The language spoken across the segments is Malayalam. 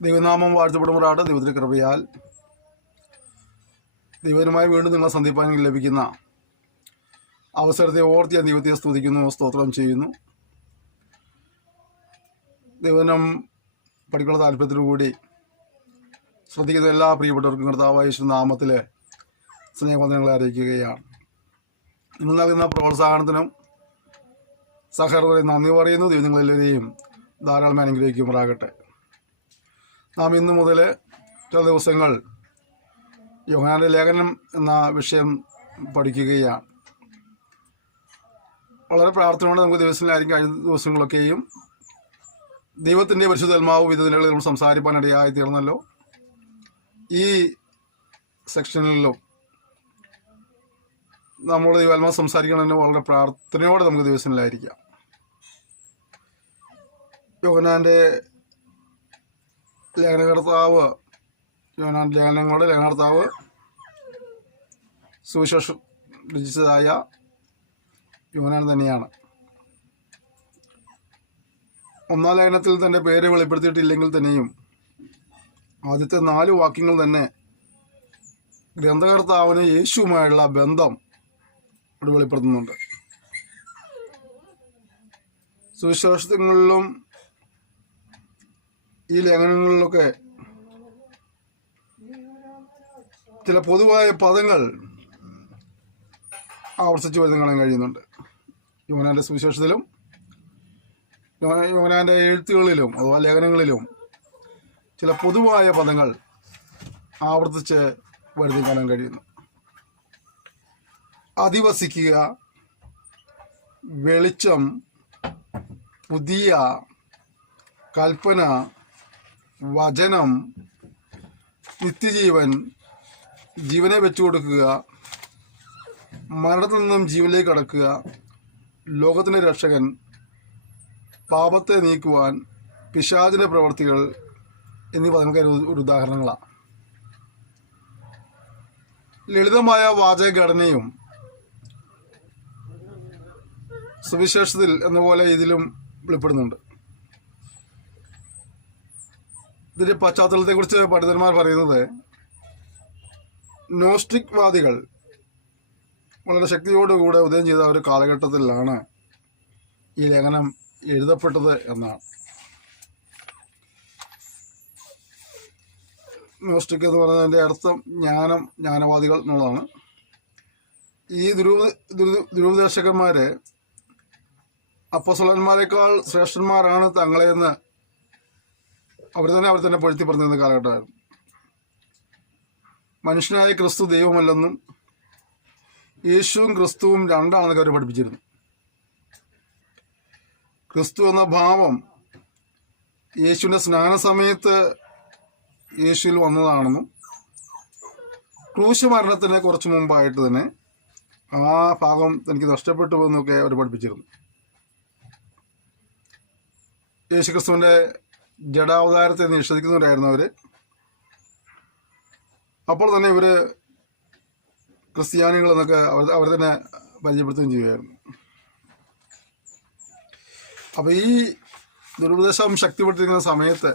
ദൈവനാമം വാഴ്ത്തപ്പെടുമാറാകട്ടെ. ദൈവത്തിൻ്റെ കൃപയാൽ ദൈവനുമായി വീണ്ടും നിങ്ങളെ സന്ധിപ്പാൻ ലഭിക്കുന്ന അവസരത്തെ ഓർത്തി ഞാൻ ദൈവത്തെ സ്തുതിക്കുന്നു, സ്തോത്രം ചെയ്യുന്നു. ദൈവനം പഠിക്കുന്ന താല്പര്യത്തോടുകൂടി ശ്രദ്ധിക്കുന്ന എല്ലാ പ്രിയപ്പെട്ടവർക്കും കർത്താവായ യേശുവിന്റെ നാമത്തിൽ സ്നേഹവന്ദനങ്ങളെ അറിയിക്കുകയാണ്. ഇന്ന് നൽകുന്ന പ്രോത്സാഹനത്തിനും സഹകരണത്തിനും നന്ദി പറയുന്നു. ദൈവം നിങ്ങളെല്ലാവരെയും ധാരാളം അനുഗ്രഹിക്കുമാറാകട്ടെ. നാം ഇന്നു മുതൽ ചില ദിവസങ്ങൾ യോഹന്നാന്റെ ലേഖനം എന്ന വിഷയം പഠിക്കുകയാണ്. വളരെ പ്രാർത്ഥനയോടെ നമുക്ക് ദിവസങ്ങളിലായിരിക്കും കഴിഞ്ഞ ദിവസങ്ങളൊക്കെയും ദൈവത്തിൻ്റെ പരിശുദ്ധാത്മാവ് വിവിധ നിലകളിൽ നമ്മൾ സംസാരിപ്പാനിടയായി തീർന്നല്ലോ. ഈ സെക്ഷനിലും നമ്മൾ ദൈവാത്മാവ് സംസാരിക്കണമെന്ന് വളരെ പ്രാർത്ഥനയോടെ നമുക്ക് ദിവസങ്ങളിലായിരിക്കാം. യോഹന്നാന്റെ ലേഖനകർത്താവ് ലേഖനങ്ങളുടെ ലേഖനകർത്താവ് സുവിശേഷം രചിച്ചതായ യോഹന്നാൻ തന്നെയാണ്. ഒന്നാം ലേഖനത്തിൽ തൻ്റെ പേര് വെളിപ്പെടുത്തിയിട്ടില്ലെങ്കിൽ തന്നെയും ആദ്യത്തെ 4 വാക്യങ്ങൾ തന്നെ ഗ്രന്ഥകർത്താവിന് യേശുവുമായുള്ള ബന്ധം ഇവിടെ വെളിപ്പെടുത്തുന്നുണ്ട്. സുവിശേഷങ്ങളിലും ഈ ലേഖനങ്ങളിലൊക്കെ ചില പൊതുവായ പദങ്ങൾ ആവർത്തിച്ച് വരുന്ന കാണാൻ കഴിയുന്നുണ്ട്. യോഹന്നാന്റെ സുവിശേഷത്തിലും യോഹന്നാന്റെ എഴുത്തുകളിലും അഥവാ ലേഖനങ്ങളിലും ചില പൊതുവായ പദങ്ങൾ ആവർത്തിച്ച് വരുന്ന കാണാൻ കഴിയുന്നു. അധിവസിക്കുക, വെളിച്ചം, പുതിയ, കൽപ്പന, വചനം, നിത്യജീവൻ, ജീവനെ വെച്ചു കൊടുക്കുക, മരണത്തിൽ നിന്നും ജീവനിലേക്ക് കടക്കുക, ലോകത്തിൻ്റെ രക്ഷകൻ, പാപത്തെ നീക്കുവാൻ, പിശാചിൻ്റെ പ്രവർത്തികൾ എന്നീ പദങ്ങൾക്ക് ഒരു ഉദാഹരണങ്ങളാണ്. ലളിതമായ വാചകഘടനയും സുവിശേഷത്തിൽ എന്ന പോലെ ഇതിലും വെളിപ്പെടുന്നുണ്ട്. ഇതിൻ്റെ പശ്ചാത്തലത്തെക്കുറിച്ച് പണ്ഡിതന്മാർ പറയുന്നത് നോസ്റ്റിക് വാദികൾ വളരെ ശക്തിയോടുകൂടെ ഉദയം ചെയ്ത ഒരു കാലഘട്ടത്തിലാണ് ഈ ലേഖനം എഴുതപ്പെട്ടത് എന്നാണ്. നോസ്റ്റിക് എന്ന് പറയുന്നതിൻ്റെ അർത്ഥം ജ്ഞാനവാദികൾ എന്നുള്ളതാണ്. ഈ ദുരുപദേശകന്മാർ അപ്പോസ്തലന്മാരെക്കാൾ ശ്രേഷ്ഠന്മാരാണ് തങ്ങളെന്ന് അവർ തന്നെ പൊഴുത്തി പറഞ്ഞിരുന്ന കാലഘട്ടമായിരുന്നു. മനുഷ്യനായ ക്രിസ്തു ദൈവമല്ലെന്നും യേശുവും ക്രിസ്തുവും രണ്ടാണെന്നൊക്കെ അവർ പഠിപ്പിച്ചിരുന്നു. ക്രിസ്തു എന്ന ഭാവം യേശുവിൻ്റെ സ്നാന സമയത്ത് യേശുവിൽ വന്നതാണെന്നും ക്രൂശ് മരണത്തിന് കുറച്ച് മുമ്പായിട്ട് തന്നെ ആ ഭാഗം തനിക്ക് നഷ്ടപ്പെട്ടു എന്നൊക്കെ അവർ പഠിപ്പിച്ചിരുന്നു. യേശുക്രിസ്തുവിൻ്റെ ജഡാവതാരത്തെ നിഷേധിക്കുന്നവരായിരുന്നു അവർ. അപ്പോൾ തന്നെ ഇവർ ക്രിസ്ത്യാനികളെന്നൊക്കെ അവർ തന്നെ പരിചയപ്പെടുത്തുകയും ചെയ്യുമായിരുന്നു. അപ്പോൾ ഈ ദുരുപദേശം ശക്തിപ്പെട്ടിരിക്കുന്ന സമയത്ത്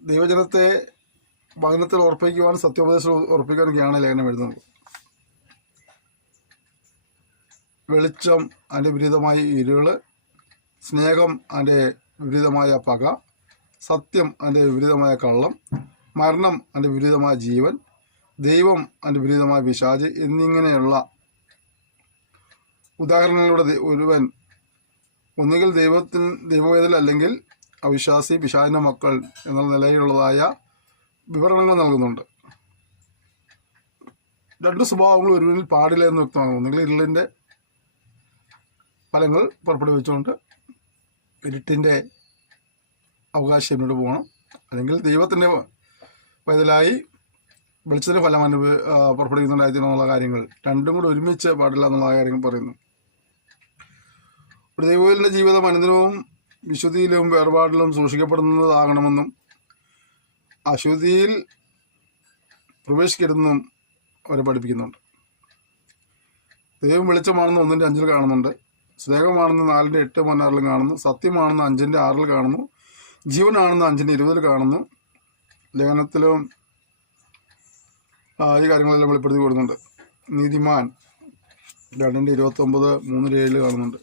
ദൈവജനത്തെ വചനത്തിൽ ഉറപ്പിക്കുവാനും സത്യോപദേശം ഉറപ്പിക്കാനൊക്കെയാണ് ലേഖനം എഴുതുന്നത്. വെളിച്ചം അതിൻ്റെ വിപരീതമായ ഇരുള്, സ്നേഹം അതിൻ്റെ വിപരീതമായ പക, സത്യം അതിൻ്റെ വിപരീതമായ കള്ളം, മരണം അതിൻ്റെ വിപരീതമായ ജീവൻ, ദൈവം അതിൻ്റെ വിപരീതമായ പിശാച് എന്നിങ്ങനെയുള്ള ഉദാഹരണങ്ങളിലൂടെ ഒരുവൻ ഒന്നുകിൽ ദൈവവേദന അല്ലെങ്കിൽ അവിശ്വാസി, പിശാചിൻ്റെ മക്കൾ എന്നുള്ള നിലയിലുള്ളതായ വിവരണങ്ങൾ നൽകുന്നുണ്ട്. 2 സ്വഭാവങ്ങൾ ഒരുവനിൽ പാടില്ല എന്ന് വ്യക്തമാകുന്നു. ഒന്നുകിൽ ഇരുളിൻ്റെ ഫലങ്ങൾ പുറപ്പെടുവിച്ചുകൊണ്ട് ഇരുട്ടിൻ്റെ അവകാശം മുന്നോട്ട് പോകണം, അല്ലെങ്കിൽ ദൈവത്തിൻ്റെ പൈതലായി വെളിച്ചത്തിൻ്റെ ഫലം പുറപ്പെടുവിക്കുന്നുണ്ടായിരുന്നുള്ള കാര്യങ്ങൾ രണ്ടും കൂടെ ഒരുമിച്ച് പാടില്ല എന്നുള്ള കാര്യങ്ങൾ പറയുന്നു. ഒരു ദൈവത്തിൻ്റെ ജീവിതം അനുദിനവും വിശുദ്ധിയിലും വേർപാടിലും സൂക്ഷിക്കപ്പെടുന്നതാകണമെന്നും അശുദ്ധിയിൽ പ്രവേശിക്കരുതെന്നും അവർ പഠിപ്പിക്കുന്നുണ്ട്. ദൈവം വെളിച്ചമാണെന്ന് 1:5 കാണുന്നുണ്ട്, സ്നേഹമാണെന്ന് 4:8-16 കാണുന്നു, സത്യമാണെന്ന് 5:6 കാണുന്നു, ജീവനാണെന്ന് 5:20 കാണുന്നു. ലേഖനത്തിലും ഈ കാര്യങ്ങളെല്ലാം വെളിപ്പെടുത്തി കൊടുക്കുന്നുണ്ട്. നീതിമാൻ 2:29, 3:7 കാണുന്നുണ്ട്.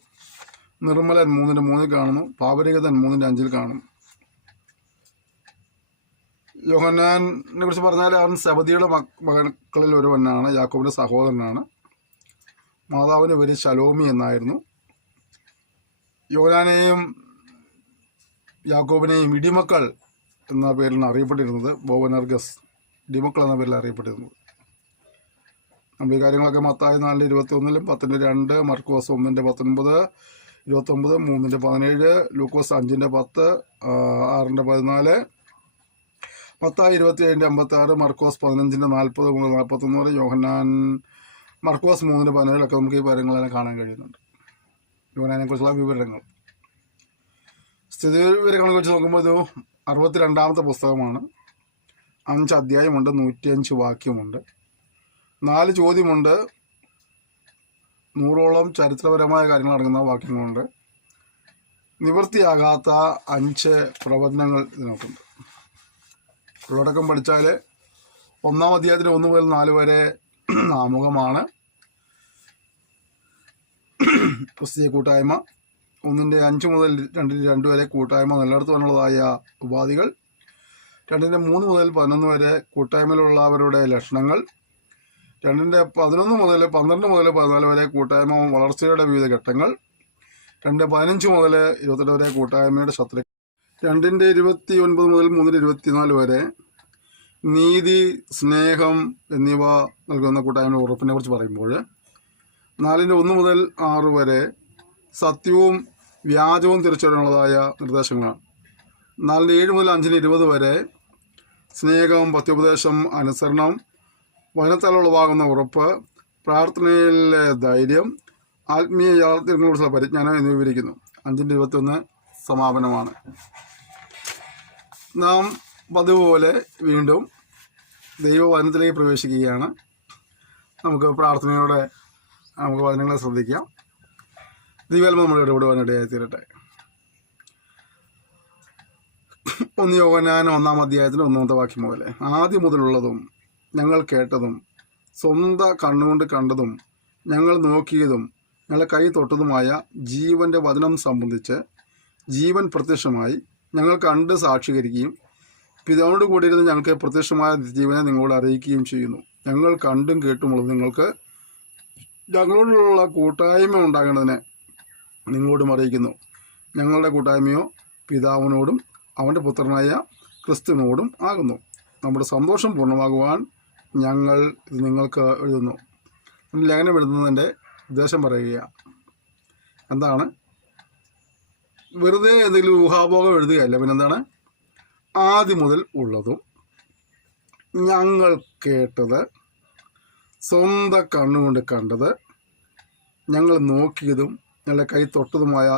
നിർമ്മലൻ 3:3 കാണുന്നു. പാപരഹിതൻ 3:5 കാണുന്നു. യോഹന്നാനെ കുറിച്ച് പറഞ്ഞാൽ അവൻ സെബദിയുടെ മക്കളിൽ ഒരുവനാണ്. യാക്കോബിന്റെ സഹോദരനാണ്. മാതാവിൻ്റെ പേര് ശലോമി എന്നായിരുന്നു. യോഹന്നാനെയും യാക്കോബിനെയും ഇടിമക്കൾ എന്ന പേരിലാണ് അറിയപ്പെട്ടിരുന്നത്. ബോവനർഗസ് ഇടിമക്കൾ എന്ന പേരിൽ അറിയപ്പെട്ടിരുന്നത്. നമ്മൾ ഈ കാര്യങ്ങളൊക്കെ മത്തായി 4:21, 10:2, മർക്കോസ് 1:19, 29, 3:17, ലൂക്കോസ് 5:10, 6:14, മത്തായി 27:56, മർക്കോസ് 15:40 മുതൽ 41 വരെ, യോഹന്നാൻ മർക്കോസ് 3:17 ഒക്കെ നമുക്ക് ഈ കാര്യങ്ങളെല്ലാം കാണാൻ കഴിയുന്നുണ്ട്. യോഹന്നാനെ കുറിച്ചുള്ള വിവരങ്ങൾ, സ്ഥിതി വിവരങ്ങളെ കുറിച്ച് നോക്കുമ്പോൾ ഇത് 62ാമത്തെ പുസ്തകമാണ്. 5 അധ്യായമുണ്ട്, 105 വാക്യമുണ്ട്, 4 ചോദ്യമുണ്ട്, 100ഓളം ചരിത്രപരമായ കാര്യങ്ങൾ അടങ്ങുന്ന വാക്യങ്ങളുണ്ട്. നിവൃത്തിയാകാത്ത 5 പ്രവചനങ്ങൾ ഇതിനകത്തുണ്ട്. ഉള്ളടക്കം പഠിച്ചാൽ 1-ാം അധ്യായത്തിൽ 1 മുതൽ 4 വരെ ആമുഖമാണ്. ക്രിസ്തീയ കൂട്ടായ്മ 1:5 മുതൽ 2:2 വരെ കൂട്ടായ്മ നിലനിർത്തുവാനുള്ളതായ ഉപാധികൾ, 2:3 മുതൽ 11 വരെ കൂട്ടായ്മയിലുള്ളവരുടെ ലക്ഷണങ്ങൾ, 2:11 മുതൽ 12 മുതൽ 14 വരെ കൂട്ടായ്മ വളർച്ചയുടെ വിവിധ ഘട്ടങ്ങൾ, 2:15 മുതൽ 28 വരെ കൂട്ടായ്മയുടെ ശത്രു, 2:29 മുതൽ 3:24 വരെ നീതി, സ്നേഹം എന്നിവ നൽകുന്ന കൂട്ടായ്മയുടെ ഉറപ്പിനെ കുറിച്ച് പറയുമ്പോൾ, 4:1 മുതൽ 6 വരെ സത്യവും വ്യാജവും തിരിച്ചറിയാനുള്ളതായ നിർദ്ദേശങ്ങളാണ്. 4:7 മുതൽ 5:20 വരെ സ്നേഹം, പത്യോപദേശം, അനുസരണം, വചനത്താൽ ഉളവാകുന്ന ഉറപ്പ്, പ്രാർത്ഥനയിലെ ധൈര്യം, ആത്മീയ യാഥാർത്ഥ്യങ്ങളെക്കുറിച്ചുള്ള പരിജ്ഞാനം എന്നിവ വിവരിക്കുന്നു. 5:21 സമാപനമാണ്. നാം പതിവുപോലെ വീണ്ടും ദൈവവചനത്തിലേക്ക് പ്രവേശിക്കുകയാണ്. നമുക്ക് പ്രാർത്ഥനയോടെ നമുക്ക് വചനങ്ങളെ ശ്രദ്ധിക്കാം. ദൈവാത്മാവ് നമ്മുടെ ഇടപെടുവാനിടയായി തീരട്ടെ. 1 യോഹന്നാൻ 1-ാം അധ്യായത്തിൽ 1-ാമത്തെ വാക്യം മുതലേ, ആദ്യം മുതലുള്ളതും ഞങ്ങൾ കേട്ടതും സ്വന്തം കണ്ണുകൊണ്ട് കണ്ടതും ഞങ്ങൾ നോക്കിയതും ഞങ്ങളെ കൈ തൊട്ടതുമായ ജീവന്റെ വചനം സംബന്ധിച്ച് ജീവൻ പ്രത്യക്ഷമായി ഞങ്ങൾ കണ്ട് സാക്ഷീകരിക്കുകയും പിതാവിനോട് കൂടിയിരുന്ന് ഞങ്ങൾക്ക് പ്രത്യക്ഷമായ ജീവനെ നിങ്ങളോട് അറിയിക്കുകയും ചെയ്യുന്നു. ഞങ്ങൾ കണ്ടും കേട്ടുമുള്ളത് നിങ്ങൾക്ക് ഞങ്ങളോടുള്ള കൂട്ടായ്മ ഉണ്ടാകേണ്ടതിന് നിങ്ങളോടും അറിയിക്കുന്നു. ഞങ്ങളുടെ കൂട്ടായ്മയോ പിതാവിനോടും അവൻ്റെ പുത്രനായ ക്രിസ്തുവിനോടും ആകുന്നു. നമ്മുടെ സന്തോഷം പൂർണ്ണമാകുവാൻ ഞങ്ങൾ ഇത് നിങ്ങൾക്ക് എഴുതുന്നു. ലേഖനം എഴുതുന്നതിൻ്റെ ഉദ്ദേശം പറയുകയാണ്. എന്താണ്? വെറുതെ എന്തെങ്കിലും ഊഹാഭോഗം എഴുതുകയല്ല. പിന്നെന്താണ്? ആദ്യം മുതൽ ഉള്ളതും ഞങ്ങൾ കേട്ടത്, സ്വന്തം കണ്ണുകൊണ്ട് കണ്ടത്, ഞങ്ങൾ നോക്കിയതും ഞങ്ങളുടെ കൈ തൊട്ടതുമായ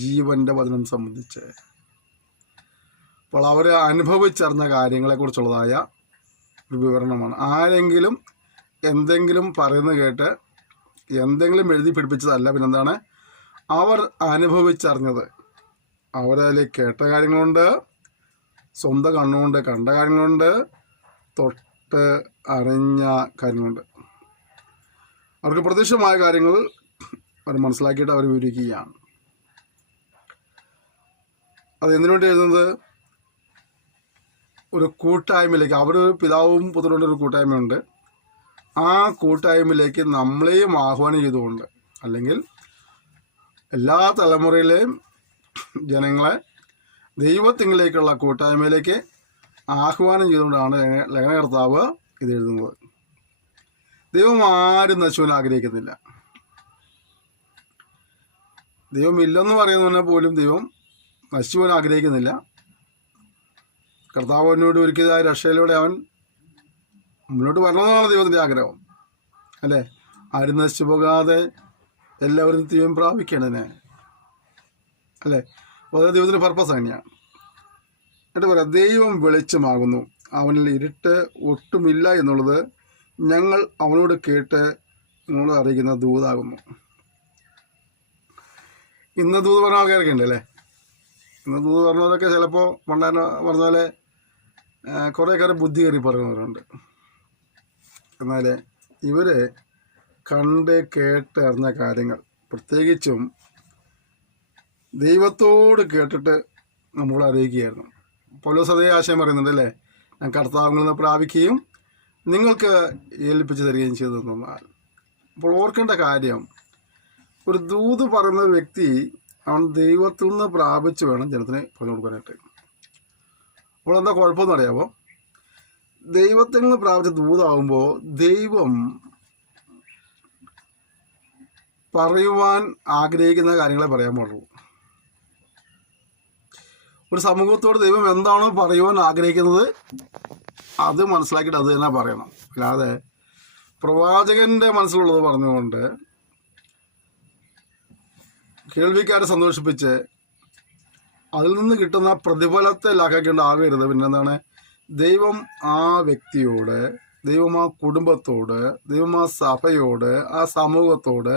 ജീവന്റെ വചനം സംബന്ധിച്ച്. അപ്പോൾ അവർ അനുഭവിച്ചറിഞ്ഞ കാര്യങ്ങളെക്കുറിച്ചുള്ളതായ ഒരു വിവരണമാണ്. ആരെങ്കിലും എന്തെങ്കിലും പറയുന്നത് കേട്ട് എന്തെങ്കിലും എഴുതി പിടിപ്പിച്ചതല്ല. പിന്നെന്താണ്? അവർ അനുഭവിച്ചറിഞ്ഞത്. അവരതിൽ കേട്ട കാര്യങ്ങളുണ്ട്, സ്വന്തം കണ്ണുകൊണ്ട് കണ്ട കാര്യങ്ങളുണ്ട്, തൊട്ട് അറിഞ്ഞ കാര്യങ്ങളുണ്ട്. അവർക്ക് പ്രത്യക്ഷമായ കാര്യങ്ങൾ അവർ മനസ്സിലാക്കിയിട്ട് അവർ വിവരിക്കുകയാണ്. അത് എന്തിനുവേണ്ടി എഴുതുന്നത്? ഒരു കൂട്ടായ്മയിലേക്ക്, അവർ പിതാവും പുത്രനും ഒരു കൂട്ടായ്മയുണ്ട്. ആ കൂട്ടായ്മയിലേക്ക് നമ്മളെയും ആഹ്വാനം ചെയ്തുകൊണ്ട്, അല്ലെങ്കിൽ എല്ലാ തലമുറയിലെയും ജനങ്ങളെ ദൈവത്തിങ്കിലേക്കുള്ള കൂട്ടായ്മയിലേക്ക് ആഹ്വാനം ചെയ്തുകൊണ്ടാണ് ലേഖനകർത്താവ് ഇത് എഴുതുന്നത്. ദൈവം ആരും നശിക്കുവാൻ ആഗ്രഹിക്കുന്നില്ല. ദൈവം ഇല്ലെന്ന് പറയുന്നതിനെ പോലും ദൈവം നശിക്കുവാൻ ആഗ്രഹിക്കുന്നില്ല. കർത്താവിനോട് ഒരുക്കിയതായ രക്ഷയിലൂടെ അവൻ മുന്നോട്ട് വരണമെന്നാണ് ദൈവത്തിൻ്റെ ആഗ്രഹം, അല്ലേ? ആരും നശിച്ചു പോകാതെ എല്ലാവരും ദൈവം പ്രാപിക്കണേ, അല്ലേ? അപ്പോൾ അത് ദൈവത്തിൻ്റെ പർപ്പസ് തന്നെയാണ്. എന്നിട്ട് പറയാം, ദൈവം വെളിച്ചമാകുന്നു, അവനിൽ ഇരുട്ട് ഒട്ടുമില്ല എന്നുള്ളത് ഞങ്ങൾ അവനോട് കേട്ട് നിങ്ങളോട് അറിയിക്കുന്ന ദൂതാകുന്നു. ഇന്ന് ദൂത് പറഞ്ഞ ആൾക്കാരൊക്കെ ഉണ്ട്, അല്ലേ? ഇന്ന് ദൂത് പറഞ്ഞവരൊക്കെ ചിലപ്പോൾ പണ്ടാൻ പറഞ്ഞ പോലെ കുറേ കാര്യം ബുദ്ധി കയറി പറയുന്നവരുണ്ട്. എന്നാൽ ഇവർ കണ്ട് കേട്ട് അറിഞ്ഞ കാര്യങ്ങൾ, പ്രത്യേകിച്ചും ദൈവത്തോട് കേട്ടിട്ട് നമ്മളോട് അറിയിക്കുകയായിരുന്നു. പൗലോസ് അതേ ആശയം പറയുന്നുണ്ട് അല്ലേ, ഞാൻ കർത്താവിൽ നിന്ന് പ്രാപിക്കുകയും നിങ്ങൾക്ക് ഏൽപ്പിച്ച് തരികയും ചെയ്തു തന്നാൽ. അപ്പോൾ ഓർക്കേണ്ട കാര്യം, ഒരു ദൂത് പറയുന്ന വ്യക്തി അവൻ ദൈവത്തിൽ നിന്ന് പ്രാപിച്ച് വേണം ജനത്തിന് പറഞ്ഞു കൊടുക്കാനായിട്ട്. അപ്പോൾ എന്താ കുഴപ്പമെന്ന് അറിയാമോ? ദൈവത്തിൽ നിന്ന് പ്രാപിച്ച ദൂതാവുമ്പോൾ ദൈവം പറയുവാൻ ആഗ്രഹിക്കുന്ന കാര്യങ്ങളെ പറയാൻ പാടുള്ളൂ. ഒരു സമൂഹത്തോട് ദൈവം എന്താണോ പറയുവാൻ ആഗ്രഹിക്കുന്നത് അത് മനസ്സിലാക്കിയിട്ട് അത് തന്നെ പറയണം. അല്ലാതെ പ്രവാചകൻ്റെ മനസ്സിലുള്ളത് പറഞ്ഞുകൊണ്ട് കേൾവിക്കാരെ സന്തോഷിപ്പിച്ച് അതിൽ നിന്ന് കിട്ടുന്ന പ്രതിഫലത്തെ ലാക്കാക്കേണ്ടാകരുത്. പിന്നെ എന്താണ്, ദൈവം ആ വ്യക്തിയോട്, ദൈവം ആ കുടുംബത്തോട്, ദൈവം ആ സഭയോട്, ആ സമൂഹത്തോട്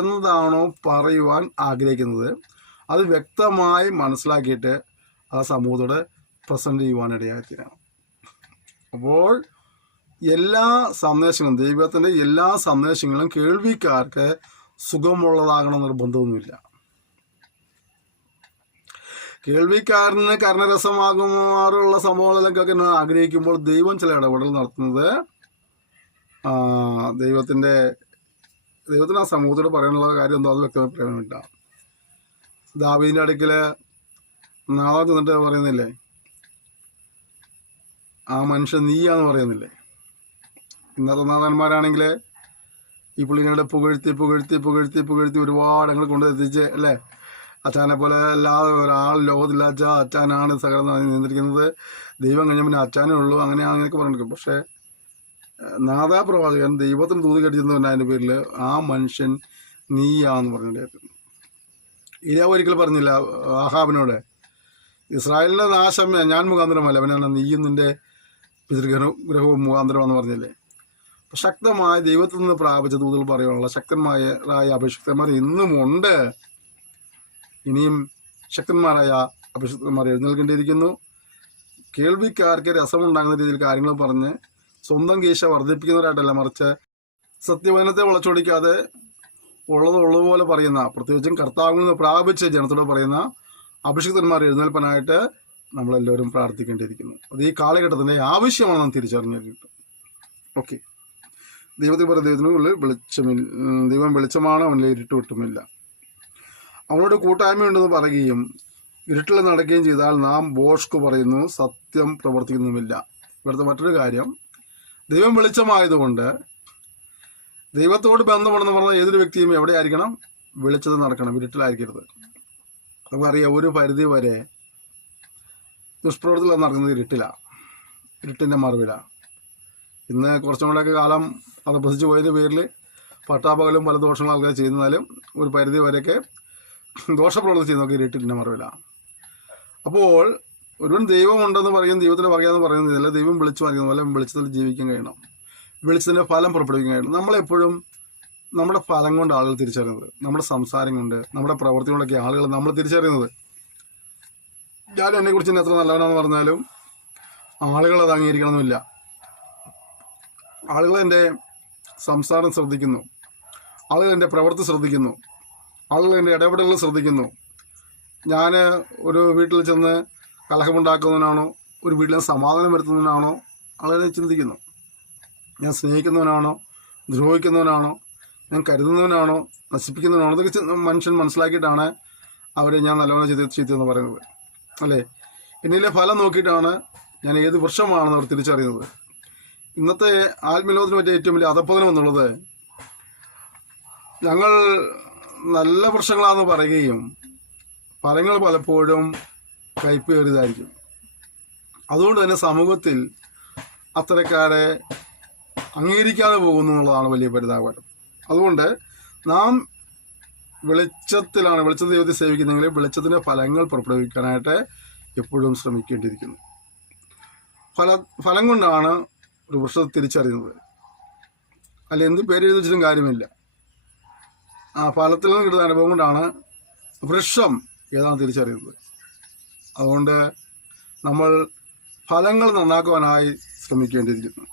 എന്താണോ പറയുവാൻ ആഗ്രഹിക്കുന്നത് അത് വ്യക്തമായി മനസ്സിലാക്കിയിട്ട് ആ സമൂഹത്തോട് പ്രസൻറ്റ് ചെയ്യുവാനിടയായിത്തീരണം. അപ്പോൾ എല്ലാ സന്ദേശങ്ങളും, ദൈവത്തിൻ്റെ എല്ലാ സന്ദേശങ്ങളും കേൾവിക്കാർക്ക് സുഖമുള്ളതാകണം നിർബന്ധമൊന്നുമില്ല. കേൾവിക്കാരന് കർണരസമാകുമാറുള്ള സംഭവങ്ങളിലൊക്കെ ആഗ്രഹിക്കുമ്പോൾ ദൈവം ചില ഇടപെടൽ നടത്തുന്നത് ദൈവത്തിന് ആ സമൂഹത്തോട് പറയാനുള്ള കാര്യം എന്തോ അത് വ്യക്തമായി പറയാനില്ല. ദാവീദിൻ്റെ അടുക്കൽ നാളെ ചെന്നിട്ട് പറയുന്നില്ലേ, ആ മനുഷ്യൻ നീയാന്ന് പറയുന്നില്ലേ. ഇന്നത്തെ നാഥന്മാരാണെങ്കിൽ ഈ പുള്ളിനെ പുകഴ്ത്തി പുകഴ്ത്തി പുകഴ്ത്തി പുകഴ്ത്തി ഒരുപാട് ഞങ്ങൾ കൊണ്ടെത്തിച്ച് അല്ലേ, അച്ഛനെ പോലെ അല്ലാതെ ഒരാൾ ലോകത്തില്ല, അച്ഛനാണ് സകലം നിയന്ത്രിക്കുന്നത്, ദൈവം കഴിഞ്ഞ പിന്നെ അച്ഛനേ ഉള്ളൂ, അങ്ങനെയാണെന്നൊക്കെ പറഞ്ഞിരിക്കും. പക്ഷേ നാദാപ്രവാചകൻ ദൈവത്തിന് തൂതി കടിച്ചെന്നതിൻ്റെ പേരിൽ ആ മനുഷ്യൻ നീയാന്ന് പറഞ്ഞിട്ടുണ്ടായിരുന്നു. ഇരാവ് ഒരിക്കൽ പറഞ്ഞില്ല ആഹാബിനോട്, ഇസ്രായേലിൻ്റെ നാശം ഞാൻ മുഖാന്തരമല്ല, അവനാണ് നീയും നിൻ്റെ പിതൃഗ്രഹവും മുഖാന്തരമാണെന്ന് പറഞ്ഞില്ലേ. ശക്തമായ ദൈവത്തിൽ നിന്ന് പ്രാപിച്ച ദൂതുകൾ പറയാനുള്ള ശക്തന്മാരായ അഭിഷിക്തന്മാർ ഇന്നും ഉണ്ട്. ഇനിയും ശക്തന്മാരായ അഭിഷിക്തന്മാർ എഴുന്നേൽക്കേണ്ടിയിരിക്കുന്നു. കേൾവിക്കാർക്ക് രസമുണ്ടാകുന്ന രീതിയിൽ കാര്യങ്ങൾ പറഞ്ഞ് സ്വന്തം കീശ വർദ്ധിപ്പിക്കുന്നവരായിട്ടല്ല, മറിച്ച് സത്യവചനത്തെ വളച്ചൊടിക്കാതെ ഉള്ളതുപോലെ പറയുന്ന, പ്രത്യേകിച്ചും കർത്താവിൽ നിന്ന് പ്രാപിച്ച് ജനത്തോട് പറയുന്ന അഭിഷിക്തന്മാർ എഴുന്നേൽപ്പനായിട്ട് നമ്മളെല്ലാവരും പ്രാർത്ഥിക്കേണ്ടിയിരിക്കുന്നു. അത് ഈ കാലഘട്ടത്തിൻ്റെ ആവശ്യമാണ് നാം തിരിച്ചറിഞ്ഞിട്ട്. ഓക്കെ, ദൈവത്തിൽ പറയുന്ന ദൈവത്തിനുള്ളിൽ വെളിച്ചമില്ല, ദൈവം വെളിച്ചമാണ്, അവനിൽ ഇരുട്ട് ഒട്ടുമില്ല. അവനോട് കൂട്ടായ്മയുണ്ടെന്ന് പറയുകയും ഇരുട്ടിൽ നടക്കുകയും ചെയ്താൽ നാം ബോഷ്ക് പറയുന്നു, സത്യം പ്രവർത്തിക്കുന്നുമില്ല. ഇവിടുത്തെ മറ്റൊരു കാര്യം, ദൈവം വെളിച്ചമായതുകൊണ്ട് ദൈവത്തോട് ബന്ധമുണ്ടെന്ന് പറഞ്ഞാൽ ഏതൊരു വ്യക്തിയും എവിടെ ആയിരിക്കണം? വെളിച്ചത് നടക്കണം, ഇരുട്ടിലായിരിക്കരുത്. നമുക്കറിയാം, ഒരു പരിധി വരെ ദുഷ്പ്രവൃത്തികൾ നടക്കുന്നത് ഇരുട്ടിലാണ്, ഇരുട്ടിൻ്റെ മറവിലാണ്. ഇന്ന് കുറച്ചും കൂടെയൊക്കെ കാലം അത് ബസിച്ച് പോയതിൻ്റെ പേരിൽ പട്ടാപ്പകലും പല ദോഷങ്ങളും ആൾക്കാർ ചെയ്യുന്നാലും ഒരു പരിധി വരെയൊക്കെ ദോഷപ്രവൃത്തി ചെയ്യുന്നതൊക്കെ ഇരുട്ടിൻ്റെ മറവിലാണ്. അപ്പോൾ ഒരുവൻ ദൈവമുണ്ടെന്ന് പറയും, ദൈവത്തിന് പറയാമെന്ന് പറയുന്നില്ല, ദൈവം വിളിച്ചു പറയുന്ന പോലെ വെളിച്ചത്തിൽ ജീവിക്കാൻ കഴിയണം, വെളിച്ചത്തിൻ്റെ ഫലം പുറപ്പെടുവിക്കാൻ കഴിയണം. നമ്മളെപ്പോഴും നമ്മുടെ ഫലം കൊണ്ട് ആളുകൾ തിരിച്ചറിയുന്നത്, നമ്മുടെ സംസാരം കൊണ്ട്, നമ്മുടെ പ്രവർത്തി കൊണ്ടൊക്കെ ആളുകൾ നമ്മൾ തിരിച്ചറിയുന്നത്. ഞാൻ എന്നെക്കുറിച്ച് എത്ര നല്ലവനാണെന്ന് പറഞ്ഞാലും ആളുകൾ അത് അംഗീകരിക്കണമെന്നില്ല. ആളുകൾ എൻ്റെ സംസാരം ശ്രദ്ധിക്കുന്നു, ആളുകൾ എൻ്റെ പ്രവൃത്തി ശ്രദ്ധിക്കുന്നു, ആളുകൾ എൻ്റെ ഇടപെടലുകൾ ശ്രദ്ധിക്കുന്നു. ഞാൻ ഒരു വീട്ടിൽ ചെന്ന് കലഹമുണ്ടാക്കുന്നവനാണോ, ഒരു വീട്ടിൽ സമാധാനം വരുത്തുന്നവനാണോ, ആളുകളെ ചിന്തിക്കുന്നു. ഞാൻ സ്നേഹിക്കുന്നവനാണോ, ദ്രോഹിക്കുന്നവനാണോ, ഞാൻ കരുതുന്നവനാണോ, നശിപ്പിക്കുന്നവനാണോ, ഇതൊക്കെ മനുഷ്യൻ മനസ്സിലാക്കിയിട്ടാണ് അവർ ഞാൻ നല്ലവണ്ണം ചീത്തയെന്ന് പറയുന്നത് അല്ലേ. എന്നിലെ ഫലം നോക്കിയിട്ടാണ് ഞാൻ ഏത് വൃക്ഷമാണെന്ന് അവർ തിരിച്ചറിയുന്നത്. ഇന്നത്തെ ആത്മലോകത്തിന് പറ്റിയ ഏറ്റവും വലിയ അധപ്പതനം എന്നുള്ളത്, ഞങ്ങൾ നല്ല വൃക്ഷങ്ങളാണെന്ന് പറയുകയും ഫലങ്ങൾ പലപ്പോഴും കയ്പേറിയതായിരിക്കും. അതുകൊണ്ട് തന്നെ സമൂഹത്തിൽ അത്തരക്കാരെ അംഗീകരിക്കാതെ പോകുന്നു എന്നുള്ളതാണ് വലിയ പരിതാപകരം. അതുകൊണ്ട് നാം വെളിച്ചത്തിലാണ്, വെളിച്ചത്തെ ദൈവത്തെ സേവിക്കുന്നെങ്കിൽ വെളിച്ചത്തിൻ്റെ ഫലങ്ങൾ പുറപ്പെടുവിക്കാനായിട്ട് എപ്പോഴും ശ്രമിക്കേണ്ടിയിരിക്കുന്നു. ഫലം കൊണ്ടാണ് ഒരു വൃക്ഷത്തെ തിരിച്ചറിയുന്നത്. അല്ല എന്ത് പേര് എഴുതി വെച്ചിട്ടും കാര്യമില്ല. ആ ഫലത്തിൽ നിന്ന് കിട്ടുന്ന അനുഭവം കൊണ്ടാണ് വൃക്ഷം ഏതാണ് തിരിച്ചറിയുന്നത്. അതുകൊണ്ട് നമ്മൾ ഫലങ്ങൾ നന്നാക്കുവാനായി ശ്രമിക്കേണ്ടിയിരിക്കുന്നു.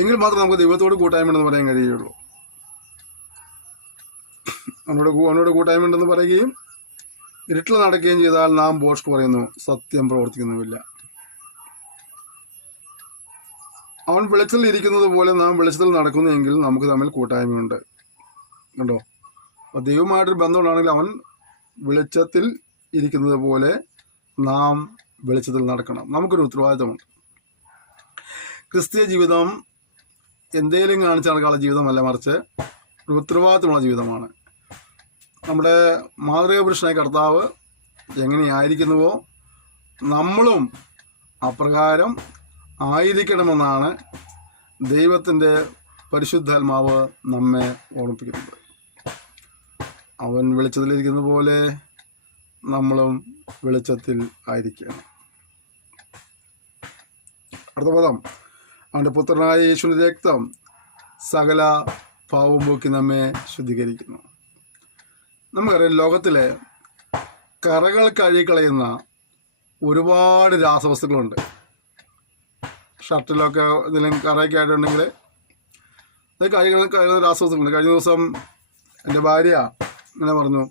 എങ്കിൽ മാത്രം നമുക്ക് ദൈവത്തോട് കൂട്ടായ്മ ഉണ്ടെന്ന് പറയാൻ കഴിയുള്ളൂ. അവനോട് കൂട്ടായ്മ ഉണ്ടെന്ന് പറയുകയും ഇരുട്ടിൽ നടക്കുകയും ചെയ്താൽ നാം ഭോഷ്ക് പറയുന്നു, സത്യം പ്രവർത്തിക്കുന്നുമില്ല. അവൻ വെളിച്ചത്തിൽ ഇരിക്കുന്നത് പോലെ നാം വെളിച്ചത്തിൽ നടക്കുന്നുവെങ്കിൽ നമുക്ക് തമ്മിൽ കൂട്ടായ്മയുണ്ട്. കണ്ടോ? അപ്പോൾ ദൈവമായിട്ടൊരു ബന്ധമുണ്ടാണെങ്കിൽ അവൻ വെളിച്ചത്തിൽ ഇരിക്കുന്നത് പോലെ നാം വെളിച്ചത്തിൽ നടക്കണം. നമുക്കൊരു ഉത്തരവാദിത്തമുണ്ട്. ക്രിസ്തീയ ജീവിതം എന്തേലും കാണിച്ച നടക്കാനുള്ള ജീവിതമല്ല, മറിച്ച് ഒരു ഉത്തരവാദിത്തമുള്ള ജീവിതമാണ്. നമ്മുടെ മാതൃകാ പുരുഷനായ കർത്താവ് എങ്ങനെയായിരിക്കുന്നുവോ നമ്മളും അപ്രകാരം ആയിരിക്കണമെന്നാണ് ദൈവത്തിൻ്റെ പരിശുദ്ധാത്മാവ് നമ്മെ ഓർമ്മിപ്പിക്കുന്നത്. അവൻ വെളിച്ചത്തിലിരിക്കുന്ന പോലെ നമ്മളും വെളിച്ചത്തിൽ ആയിരിക്കണം. അടുത്ത പദം, അവൻ്റെ പുത്രനായ യേശുവിൻ്റെ രക്തം സകല പാവവും പോക്കി നമ്മെ ശുദ്ധീകരിക്കുന്നു. നമുക്കറിയാം, ലോകത്തിലെ കറകൾ കഴുകിക്കളയുന്ന ഒരുപാട് രാസവസ്തുക്കളുണ്ട്. ഷർട്ടിലൊക്കെ എന്തെങ്കിലും കറയൊക്കെ ആയിട്ടുണ്ടെങ്കിൽ അത് കഴിയുന്ന രാസവസ്തുക്കളുണ്ട്. കഴിഞ്ഞ ദിവസം എൻ്റെ ഭാര്യ ഇങ്ങനെ പറഞ്ഞു,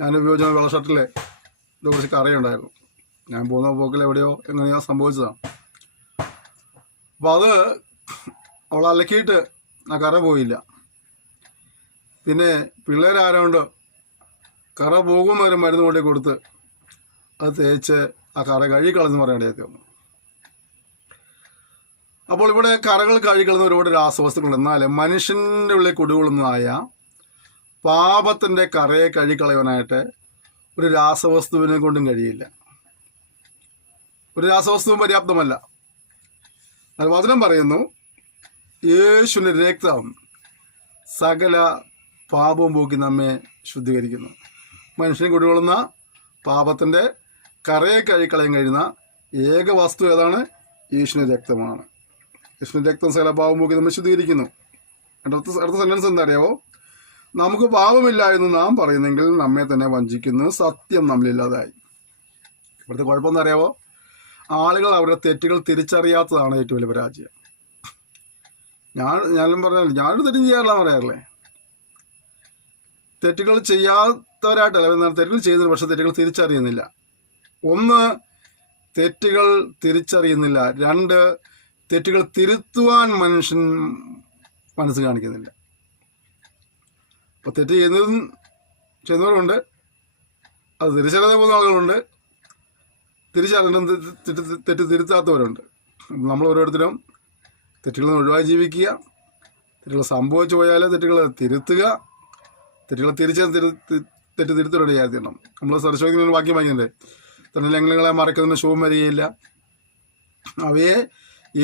ഞാൻ ഉപയോഗിച്ച വെള്ള ഷർട്ടിൽ ഇത് കുറച്ച് കറയുണ്ടായിരുന്നു. ഞാൻ പോകുന്ന പോക്കിൽ എവിടെയോ എങ്ങനെയോ സംഭവിച്ചതാണ്. അപ്പോൾ അത് അവൾ അലക്കിയിട്ട് ആ കറ പോയില്ല. പിന്നെ പിള്ളേരാരോണ്ട് കറ പോകുന്നവരെ മരുന്ന് കൊണ്ടേ കൊടുത്ത് അത് തേച്ച് ആ കറ കഴുകിക്കളെന്ന് പറയേണ്ടതൊക്കെ വന്നു. അപ്പോൾ ഇവിടെ കറകൾ കഴുകിക്കളയുന്ന ഒരുപാട് രാസവസ്തുക്കളുണ്ട്. എന്നാൽ മനുഷ്യൻ്റെ ഉള്ളിൽ കുടികൊള്ളുന്നതായ പാപത്തിൻ്റെ കറയെ കഴുകിക്കളയുവാനായിട്ട് ഒരു രാസവസ്തുവിനെ കൊണ്ടും കഴിയില്ല. ഒരു രാസവസ്തുവും പര്യാപ്തമല്ല. അത് വചനം പറയുന്നു, യേശുവിൻ്റെ രക്തം സകല പാപവും പോക്കി നമ്മെ ശുദ്ധീകരിക്കുന്നു. മനുഷ്യനെ കുടികൊള്ളുന്ന പാപത്തിൻ്റെ കറയെ കഴുകിക്കളയാൻ കഴിയുന്ന ഏക വസ്തു ഏതാണ്? യേശുവിൻ്റെ രക്തമാണ്. യേശുവിൻ്റെ രക്തം സകല പാപം പോക്കി നമ്മെ ശുദ്ധീകരിക്കുന്നു. അടുത്ത സെൻറ്റൻസ് എന്താ അറിയാവോ? നമുക്ക് പാപമില്ല എന്ന് നാം പറയുന്നെങ്കിൽ നമ്മെ തന്നെ വഞ്ചിക്കുന്നു, സത്യം നമ്മളില്ലാതായി. ഇവിടുത്തെ കുഴപ്പമെന്ന് അറിയാവോ? ആളുകൾ അവരുടെ തെറ്റുകൾ തിരിച്ചറിയാത്തതാണ് ഏറ്റവും വലിയ പരാജയം. ഞാനും പറഞ്ഞാൽ ഞാനൊരു തെറ്റും ചെയ്യാറില്ല പറയാറില്ലേ. തെറ്റുകൾ ചെയ്യാത്തവരായിട്ടല്ല, എന്നാൽ തെറ്റുകൾ ചെയ്തത്, പക്ഷെ തെറ്റുകൾ തിരിച്ചറിയുന്നില്ല. ഒന്ന്, തെറ്റുകൾ തിരിച്ചറിയുന്നില്ല. രണ്ട്, തെറ്റുകൾ തിരുത്തുവാൻ മനുഷ്യൻ മനസ്സ് കാണിക്കുന്നില്ല. അപ്പോൾ തെറ്റ് ചെയ്യുന്നവരുണ്ട്, അത് തിരിച്ചറിയാതെ പോകുന്ന ആളുകളുണ്ട്, തിരിച്ചറിഞ്ഞ തെറ്റ് തിരുത്താത്തവരുണ്ട്. നമ്മൾ ഓരോരുത്തരും തെറ്റുകളിൽ നിന്ന് ഒഴിവായി ജീവിക്കുക, തെറ്റുകൾ സംഭവിച്ചു പോയാൽ തെറ്റുകൾ തിരുത്തുക, തെറ്റുകൾ തെറ്റ് തിരുത്തലോടെ ചെയ്യാതിരണം. നമ്മൾ പരിശോധിക്കുന്ന ഒരു വാക്യം വായിക്കുന്നുണ്ട്, തന്നെ ലംഘനങ്ങളെ മറക്കുന്നതിന് ശുഭം വരികയില്ല, അവയെ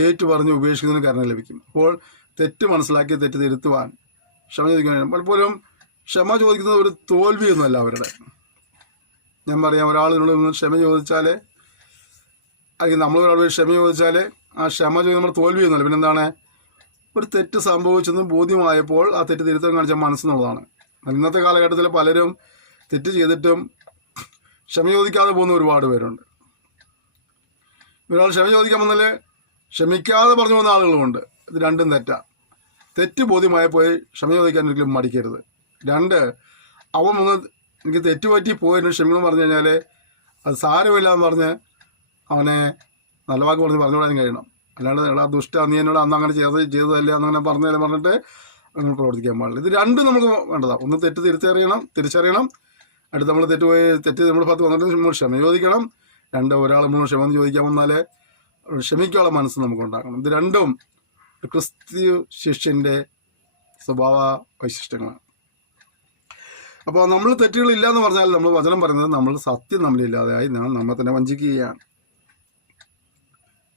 ഏറ്റു പറഞ്ഞ് ഉപേക്ഷിക്കുന്നതിന് കരുണ ലഭിക്കും. അപ്പോൾ തെറ്റ് മനസ്സിലാക്കി തെറ്റ് തിരുത്തുവാൻ ക്ഷമ ചോദിക്കാൻ പലപ്പോഴും ക്ഷമ ചോദിക്കുന്നത് ഒരു തോൽവിയൊന്നുമല്ല അവരുടെ. ഞാൻ പറയാം, ഒരാളിനോട് ക്ഷമ ചോദിച്ചാൽ, അല്ലെങ്കിൽ നമ്മളൊരാളോട് ക്ഷമ ചോദിച്ചാൽ ആ ക്ഷമ ചോദിക്കുന്നത് നമ്മുടെ തോൽവിയൊന്നുമല്ല. പിന്നെന്താണ്? ഒരു തെറ്റ് സംഭവിച്ചെന്ന് ബോധ്യമായപ്പോൾ ആ തെറ്റ് തിരുത്താൻ കാണിച്ച മനസ്സെന്നുള്ളതാണ്. ഇന്നത്തെ കാലഘട്ടത്തിൽ പലരും തെറ്റ് ചെയ്തിട്ടും ക്ഷമ ചോദിക്കാതെ പോകുന്ന ഒരുപാട് പേരുണ്ട്. ഒരാൾ ക്ഷമ ചോദിക്കാൻ വന്നാൽ ക്ഷമിക്കാതെ പറഞ്ഞു പോകുന്ന ആളുകളുമുണ്ട്. ഇത് രണ്ടും തെറ്റാണ്. തെറ്റ് ബോധ്യമായപ്പോൾ ക്ഷമ ചോദിക്കാൻ ഒരിക്കലും മടിക്കരുത്. രണ്ട്, അവൻ ഒന്ന് എനിക്ക് തെറ്റുപറ്റി പോയതിന് ക്ഷമിക്കണം പറഞ്ഞു കഴിഞ്ഞാൽ അത് സാരമില്ല എന്ന് പറഞ്ഞ് അവനെ നല്ല വാക്ക് പറഞ്ഞുവിടാൻ കഴിയണം. അല്ലാണ്ട് എടാ ദുഷ്ട, നീ എന്നോട് അന്ന് അങ്ങനെ ചെയ്തതല്ലേ എന്നങ്ങനെ പറഞ്ഞിട്ട് അങ്ങനെ പ്രവർത്തിക്കാൻ പാടില്ല. ഇത് രണ്ടും നമുക്ക് വേണ്ടതാണ്. ഒന്ന് തെറ്റ് തിരിച്ചറിയണം. അടുത്ത് നമ്മൾ തെറ്റ് നമ്മുടെ ഭാഗത്ത് വന്നിട്ട് നമ്മൾ ക്ഷമ ചോദിക്കണം. രണ്ട്, ഒരാൾ നമ്മൾ ക്ഷമ ചോദിക്കാൻ വന്നാലേ ക്ഷമിക്കാനുള്ള മനസ്സ് നമുക്കുണ്ടാക്കണം. ഇത് രണ്ടും ക്രിസ്തു ശിഷ്യൻ്റെ സ്വഭാവ വൈശിഷ്ട്യങ്ങളാണ്. അപ്പോൾ നമ്മൾ തെറ്റുകളില്ല എന്ന് പറഞ്ഞാൽ നമ്മൾ വചനം പറയുന്നത് നമ്മൾ സത്യം നമ്മളില്ലാതെയായി നമ്മെ തന്നെ വഞ്ചിക്കുകയാണ്.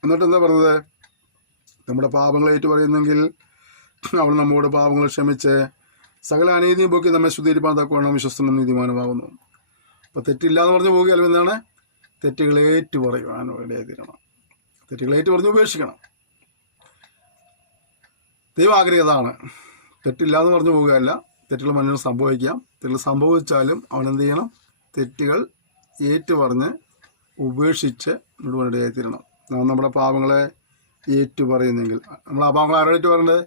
എന്നിട്ട് എന്താ പറഞ്ഞത്? നമ്മുടെ പാപങ്ങളെ ഏറ്റു പറയുന്നെങ്കിൽ അവൾ നമ്മോട് പാപങ്ങൾ ക്ഷമിച്ച് സകല അനീതിയും പോക്കി നമ്മെ ശുദ്ധീകരിപ്പാൻ തക്കവണ്ണം വിശ്വസ്തനും നീതിമാനുമാകുന്നു. അപ്പോൾ തെറ്റില്ല എന്ന് പറഞ്ഞു പോകുകയാലും എന്താണ്? തെറ്റുകളേറ്റു പറയുവാൻ വേണ്ടിയായിരിക്കണം. തെറ്റുകളേറ്റു പറഞ്ഞ് ഉപേക്ഷിക്കണം. ദൈവം ആഗ്രഹിച്ചതാണ്. തെറ്റില്ല എന്ന് പറഞ്ഞു പോകുകയല്ല. തെറ്റുകൾ മനുഷ്യന് സംഭവിക്കാം. തെറ്റുകൾ സംഭവിച്ചാലും അവൻ എന്ത് ചെയ്യണം? തെറ്റുകൾ ഏറ്റുപറഞ്ഞ് ഉപേക്ഷിച്ച് മുഴുവനിടയായിത്തീരണം. നാം നമ്മുടെ പാപങ്ങളെ ഏറ്റുപറയുന്നെങ്കിൽ, നമ്മൾ ആ പാപങ്ങൾ ആരോട് ഏറ്റു പറയേണ്ടത്?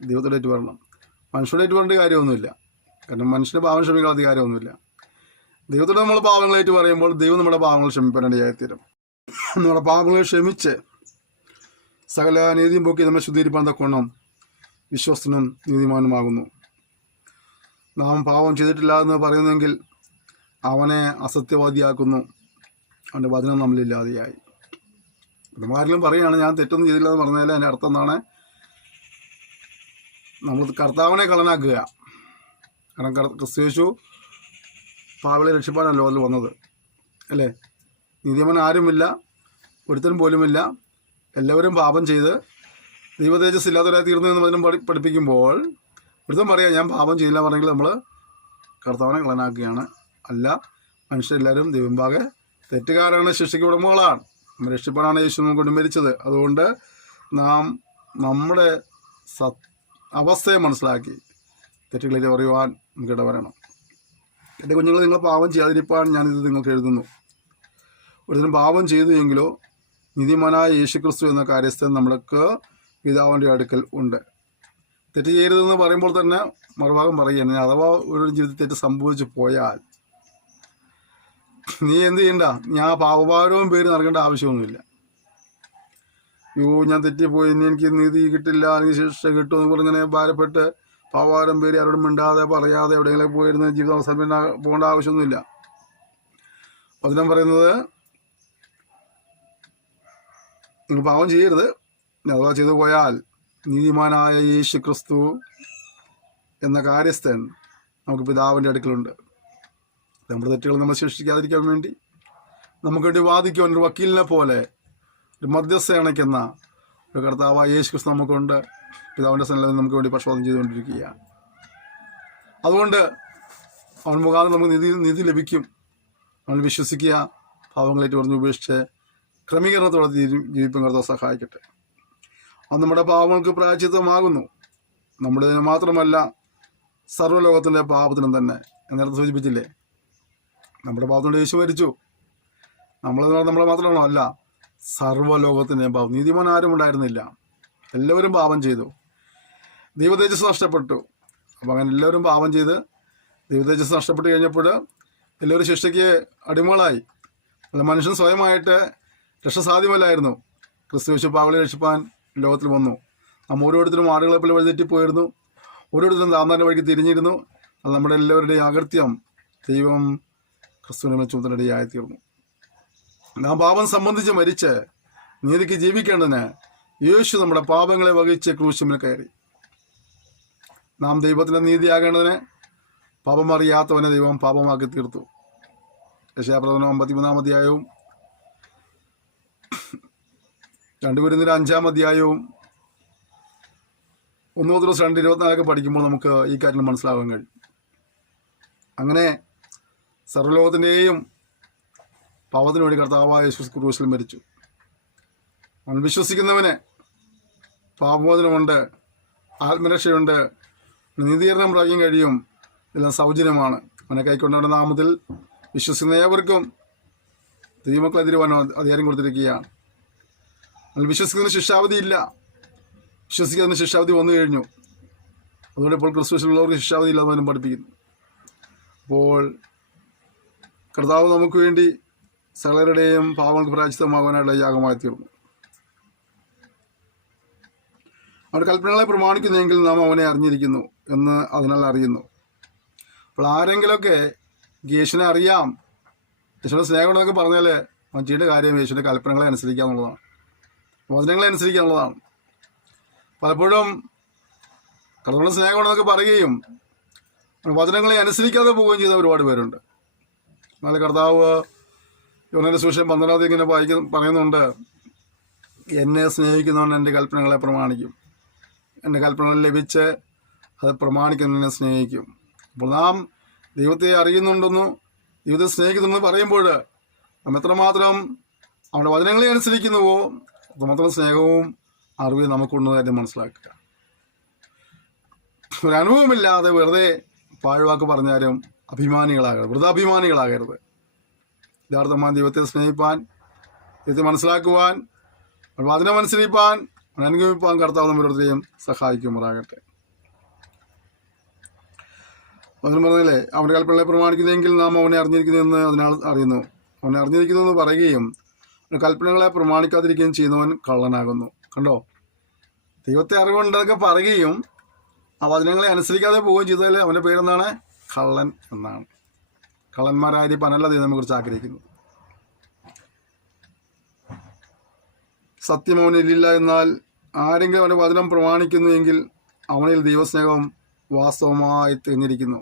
ദൈവത്തോട് ഏറ്റു പറയണം. മനുഷ്യരോട് ഏറ്റു പറയേണ്ട കാര്യമൊന്നുമില്ല. കാരണം മനുഷ്യൻ്റെ പാപം ക്ഷമിക്കാത്ത കാര്യമൊന്നുമില്ല. ദൈവത്തോട് നമ്മൾ പാപങ്ങൾ ഏറ്റു പറയുമ്പോൾ ദൈവം നമ്മുടെ പാപങ്ങൾ ക്ഷമിപ്പാനിടയായിത്തീരും. നമ്മുടെ പാപങ്ങളെ ക്ഷമിച്ച് സകല നീതിയും പോക്കി നമ്മെ ശുദ്ധീകരിപ്പാൻ തക്കവണ്ണം വിശ്വസ്തനും നീതിമാനുമാകുന്നു. നാം പാപം ചെയ്തിട്ടില്ല എന്ന് പറയുന്നെങ്കിൽ അവനെ അസത്യവാദിയാക്കുന്നു. അവൻ്റെ വചനം നമ്മളില്ലാതെയായി. ആരെങ്കിലും പറയുകയാണ് ഞാൻ തെറ്റൊന്നും ചെയ്തില്ല എന്ന് പറഞ്ഞാൽ അതിൻ്റെ അർത്ഥം എന്താണ്? നമ്മൾ കർത്താവിനെ കള്ളനാക്കുക. കാരണം ക്രിസ്തുയേശു പാപികളെ രക്ഷിപ്പാനാണ് ലോകത്തിൽ വന്നത്, അല്ലേ? നീതിമാൻ ആരുമില്ല, ഒരുത്തനും പോലുമില്ല. എല്ലാവരും പാപം ചെയ്ത് ദൈവതേജസ് ഇല്ലാത്തവരായി തീർന്നു എന്ന് വചനം പഠിപ്പിക്കുമ്പോൾ ഒരുത്തൻ പറയാം ഞാൻ പാപം ചെയ്യില്ല പറഞ്ഞെങ്കിൽ നമ്മൾ കർത്താവിനെ കള്ളനാക്കുകയാണ്. അല്ല, മനുഷ്യരെല്ലാവരും ദൈവമുമ്പാകെ തെറ്റുകാരാണ്, ശിക്ഷയ്ക്ക് ഉടമകളാണ്. രക്ഷിപ്പാനാണ് യേശു നമുക്ക് മരിച്ചത്. അതുകൊണ്ട് നാം നമ്മുടെ അവസ്ഥയെ മനസ്സിലാക്കി തെറ്റുകളിൽ പറയുവാൻ നമുക്ക് ഇടവരണം. എൻ്റെ കുഞ്ഞുങ്ങൾ, നിങ്ങൾ പാപം ചെയ്യാതിരിക്കാൻ ഞാനിത് നിങ്ങൾക്ക് എഴുതുന്നു. ഒരുത്തരം പാപം ചെയ്തു എങ്കിലോ നീതിമാനായ യേശുക്രിസ്തു എന്ന കാര്യസ്ഥൻ നമ്മൾക്ക് പിതാവിൻ്റെ അടുക്കൽ ഉണ്ട്. തെറ്റ് ചെയ്യരുതെന്ന് പറയുമ്പോൾ തന്നെ മറുഭാഗം പറയുകയാണ്, അഥവാ ഒരു ജീവിതത്തിൽ തെറ്റ് സംഭവിച്ചു പോയാൽ നീ എന്ത് ചെയ്യണ്ട, ഞാൻ പാപഭാരവും പേര് നൽകേണ്ട ആവശ്യമൊന്നുമില്ല. ഞാൻ തെറ്റിപ്പോയി, ഇനി എനിക്ക് നീതി കിട്ടില്ല, എനിക്ക് ശിക്ഷ കിട്ടും എന്ന് പറഞ്ഞിങ്ങനെ ഭാരപ്പെട്ട് പാപഭാരം പേര് ആരോടും മിണ്ടാതെ പറയാതെ എവിടെയെങ്കിലും പോയിരുന്ന ജീവിതം അവസാനം പോകേണ്ട ആവശ്യമൊന്നുമില്ല. വചനം പറയുന്നത് നിങ്ങൾ പാപം ചെയ്യരുത്, അഥവാ ചെയ്തു പോയാൽ നീതിമാനായ യേശു ക്രിസ്തു എന്ന കാര്യസ്ഥൻ നമുക്ക് പിതാവിൻ്റെ അടുക്കലുണ്ട്. നമ്മുടെ തെറ്റുകൾ നമ്മൾ ശിക്ഷിക്കാതിരിക്കാൻ വേണ്ടി നമുക്ക് വേണ്ടി വാദിക്കുവാൻ ഒരു വക്കീലിനെ പോലെ ഒരു മധ്യസ്ഥ അണയ്ക്കുന്ന ഒരു കർത്താവായ യേശു ക്രിസ്തു നമുക്കുണ്ട്. പിതാവിൻ്റെ സന്നിധിയിൽ നമുക്ക് വേണ്ടി പക്ഷപാതം ചെയ്തുകൊണ്ടിരിക്കുകയാണ്. അതുകൊണ്ട് അവൻ മുഖാന്തരം നമുക്ക് നീതി ലഭിക്കും. അവൻ വിശ്വസിക്കുക, പാവങ്ങളേറ്റ് പറഞ്ഞ് ഉപേക്ഷിച്ച് ക്രമീകരണത്തോടെ ജീവിപ്പം കർത്താവ് സഹായിക്കട്ടെ. അത് നമ്മുടെ പാവങ്ങൾക്ക് പ്രായശ്ചിത്തമാകുന്നു. നമ്മുടെ മാത്രമല്ല, സർവ്വലോകത്തിൻ്റെ പാപത്തിനും തന്നെ. നേരത്തെ സൂചിപ്പിച്ചില്ലേ, നമ്മുടെ പാപത്തിൻ്റെ യേശു മരിച്ചു. നമ്മളെ മാത്രമാണോ? അല്ല, സർവ്വലോകത്തിൻ്റെ പാപം. നീതിമാൻ ആരും ഉണ്ടായിരുന്നില്ല, എല്ലാവരും പാപം ചെയ്തു, ദൈവതേജസ് നഷ്ടപ്പെട്ടു. അപ്പോൾ അങ്ങനെ എല്ലാവരും പാപം ചെയ്ത് ദൈവതേജസ് നഷ്ടപ്പെട്ട് കഴിഞ്ഞപ്പോൾ എല്ലാവരും ശിക്ഷയ്ക്ക് അടിമകളായി. അല്ല, മനുഷ്യൻ സ്വയമായിട്ട് രക്ഷ സാധ്യമല്ലായിരുന്നു. ക്രിസ്തുയേശു പാവങ്ങളെ രക്ഷിപ്പാൻ ലോകത്തിൽ വന്നു. നാം ഓരോരുത്തരും ആടുകളെ പോലെ വഴിതെറ്റിപ്പോയിരുന്നു, ഓരോരുത്തരും താന്താൻ്റെ വഴിക്ക് തിരിഞ്ഞിരുന്നു. അത് നമ്മുടെ എല്ലാവരുടെയും അകൃത്യം ദൈവം ക്രിസ്തുവിനെ ചുമതലയായിത്തീർന്നു. നാം പാപം സംബന്ധിച്ച് മരിച്ച് നീതിക്ക് ജീവിക്കേണ്ടതിന് യേശു നമ്മുടെ പാപങ്ങളെ വഹിച്ച് ക്രൂശിന്മേൽ കയറി. നാം ദൈവത്തിൻ്റെ നീതിയാകേണ്ടതിന് പാപം അറിയാത്തവനെ ദൈവം പാപമാക്കി തീർത്തു. യെശയ്യാപ്രവചനം 53 അധ്യായവും 2 കൊരിന്ത്യർ 5 അധ്യായവും 1 പത്രോസ് 2:24 പഠിക്കുമ്പോൾ നമുക്ക് ഈ കാര്യം മനസ്സിലാവാൻ കഴിയും. അങ്ങനെ സർവ്വലോകത്തിൻ്റെയും പാപത്തിന് വേണ്ടി കർത്താവായ യേശു ക്രൂശിൽ മരിച്ചു. അവൻ വിശ്വസിക്കുന്നവന് പാപമോചനമുണ്ട്, ആത്മരക്ഷയുണ്ട്, നീതീകരണം പ്രാപിക്കാൻ കഴിയും. എല്ലാം സൗജന്യമാണ്. അവനെ കൈക്കൊണ്ടവൻ്റെ നാമത്തിൽ വിശ്വസിക്കുന്ന ഏവർക്കും ദൈവമക്കളെതിരുവാൻ അധികാരം കൊടുത്തിരിക്കുകയാണ്. അവൻ വിശ്വസിക്കുന്നതിന് ശിക്ഷാവധി ഇല്ല, വിശ്വസിക്കുന്നതിന് ശിക്ഷാവധി വന്നു കഴിഞ്ഞു. അതുകൊണ്ട് ഇപ്പോൾ ക്രിസ്തുവിലുള്ളവർക്ക് ശിക്ഷാവധി ഇല്ലാതെ പഠിപ്പിക്കുന്നു. അപ്പോൾ കർത്താവ് നമുക്ക് വേണ്ടി സകലരുടെയും പാവങ്ങൾക്ക് പ്രായശ്ചിത്തമാകാനായിട്ടുള്ള യാഗമായി തീർന്നു. അവൻ്റെ കൽപ്പനകളെ പ്രമാണിക്കുന്നെങ്കിൽ നാം അവനെ അറിഞ്ഞിരിക്കുന്നു എന്ന് അതിനാൽ അറിയുന്നു. അപ്പോൾ ആരെങ്കിലുമൊക്കെ യേശുവിനെ അറിയാം, യേശുവിൻ്റെ സ്നേഹമുണ്ടെന്നൊക്കെ പറഞ്ഞാൽ അവൻ ചെയ്യേണ്ട കാര്യം യേശുവിൻ്റെ കൽപ്പനകളെ അനുസരിക്കുക എന്നുള്ളതാണ്, വചനങ്ങളെ അനുസരിക്കുക എന്നുള്ളതാണ്. പലപ്പോഴും കർത്താവിൻ്റെ സ്നേഹമുണ്ടെന്നൊക്കെ പറയുകയും വചനങ്ങളെ അനുസരിക്കാതെ പോവുകയും ചെയ്യുന്ന ഒരുപാട് പേരുണ്ട്. എന്നാൽ കർത്താവ് യോഹന്നാന്റെ സുവിശേഷം 12 ഇങ്ങനെ പറയുന്നുണ്ട്, എന്നെ സ്നേഹിക്കുന്നവൻ എൻ്റെ കൽപ്പനകളെ പ്രമാണിക്കും, എൻ്റെ കൽപ്പനകൾ ലഭിച്ച് അത് പ്രമാണിക്കുന്നതിനെ സ്നേഹിക്കും. അപ്പോൾ നാം ദൈവത്തെ അറിയുന്നുണ്ടെന്നു ദൈവത്തെ സ്നേഹിക്കുന്നെന്ന് പറയുമ്പോൾ നാം എത്രമാത്രം അവൻ്റെ വചനങ്ങളെ അനുസരിക്കുന്നുവോ അത്രമാത്രം സ്നേഹവും അറിവും നമുക്കുണ്ടെന്ന് കാര്യം മനസ്സിലാക്കുക. ഒരനുഭവമില്ലാതെ വെറുതെ പാഴ്വാക്ക് പറഞ്ഞാലും അഭിമാനികളാകരുത്, വൃഥാഭിമാനികളാകരുത്. യഥാർത്ഥമായ ദൈവത്തെ സ്നേഹിപ്പാൻ, ദൈവത്തെ മനസ്സിലാക്കുവാൻ, വചനമനുസരിപ്പാൻ, അനുഗമിപ്പാൻ കർത്താവ് നമ്മളോടത്തെയും സഹായിക്കുമാറാകട്ടെ. അതിന് പറഞ്ഞില്ലേ, അവൻ്റെ കൽപ്പനകളെ പ്രമാണിക്കുന്നെങ്കിൽ നാം അവനെ അറിഞ്ഞിരിക്കുന്നതെന്ന് അതിനാൽ അറിയുന്നു. അവനെ അറിഞ്ഞിരിക്കുന്നതെന്ന് പറയുകയും കൽപ്പനകളെ പ്രമാണിക്കാതിരിക്കുകയും ചെയ്യുന്നവൻ കള്ളനാകുന്നു. കണ്ടോ, ദൈവത്തെ അറിവുണ്ടെന്നൊക്കെ പറയുകയും ആ വചനങ്ങളെ അനുസരിക്കാതെ പോവുകയും ചെയ്താൽ അവൻ്റെ പേരെന്താണ്? കള്ളൻ എന്നാണ്. കള്ളന്മാരായിരിക്കാനല്ല ദൈവം നമ്മെക്കുറിച്ച് ആഗ്രഹിക്കുന്നു. സത്യം അവനില്ല. എന്നാൽ ആരെങ്കിലും അവൻ്റെ വചനം പ്രമാണിക്കുന്നു എങ്കിൽ അവനിൽ ദൈവസ്നേഹം വാസ്തവമായി തികഞ്ഞിരിക്കുന്നു.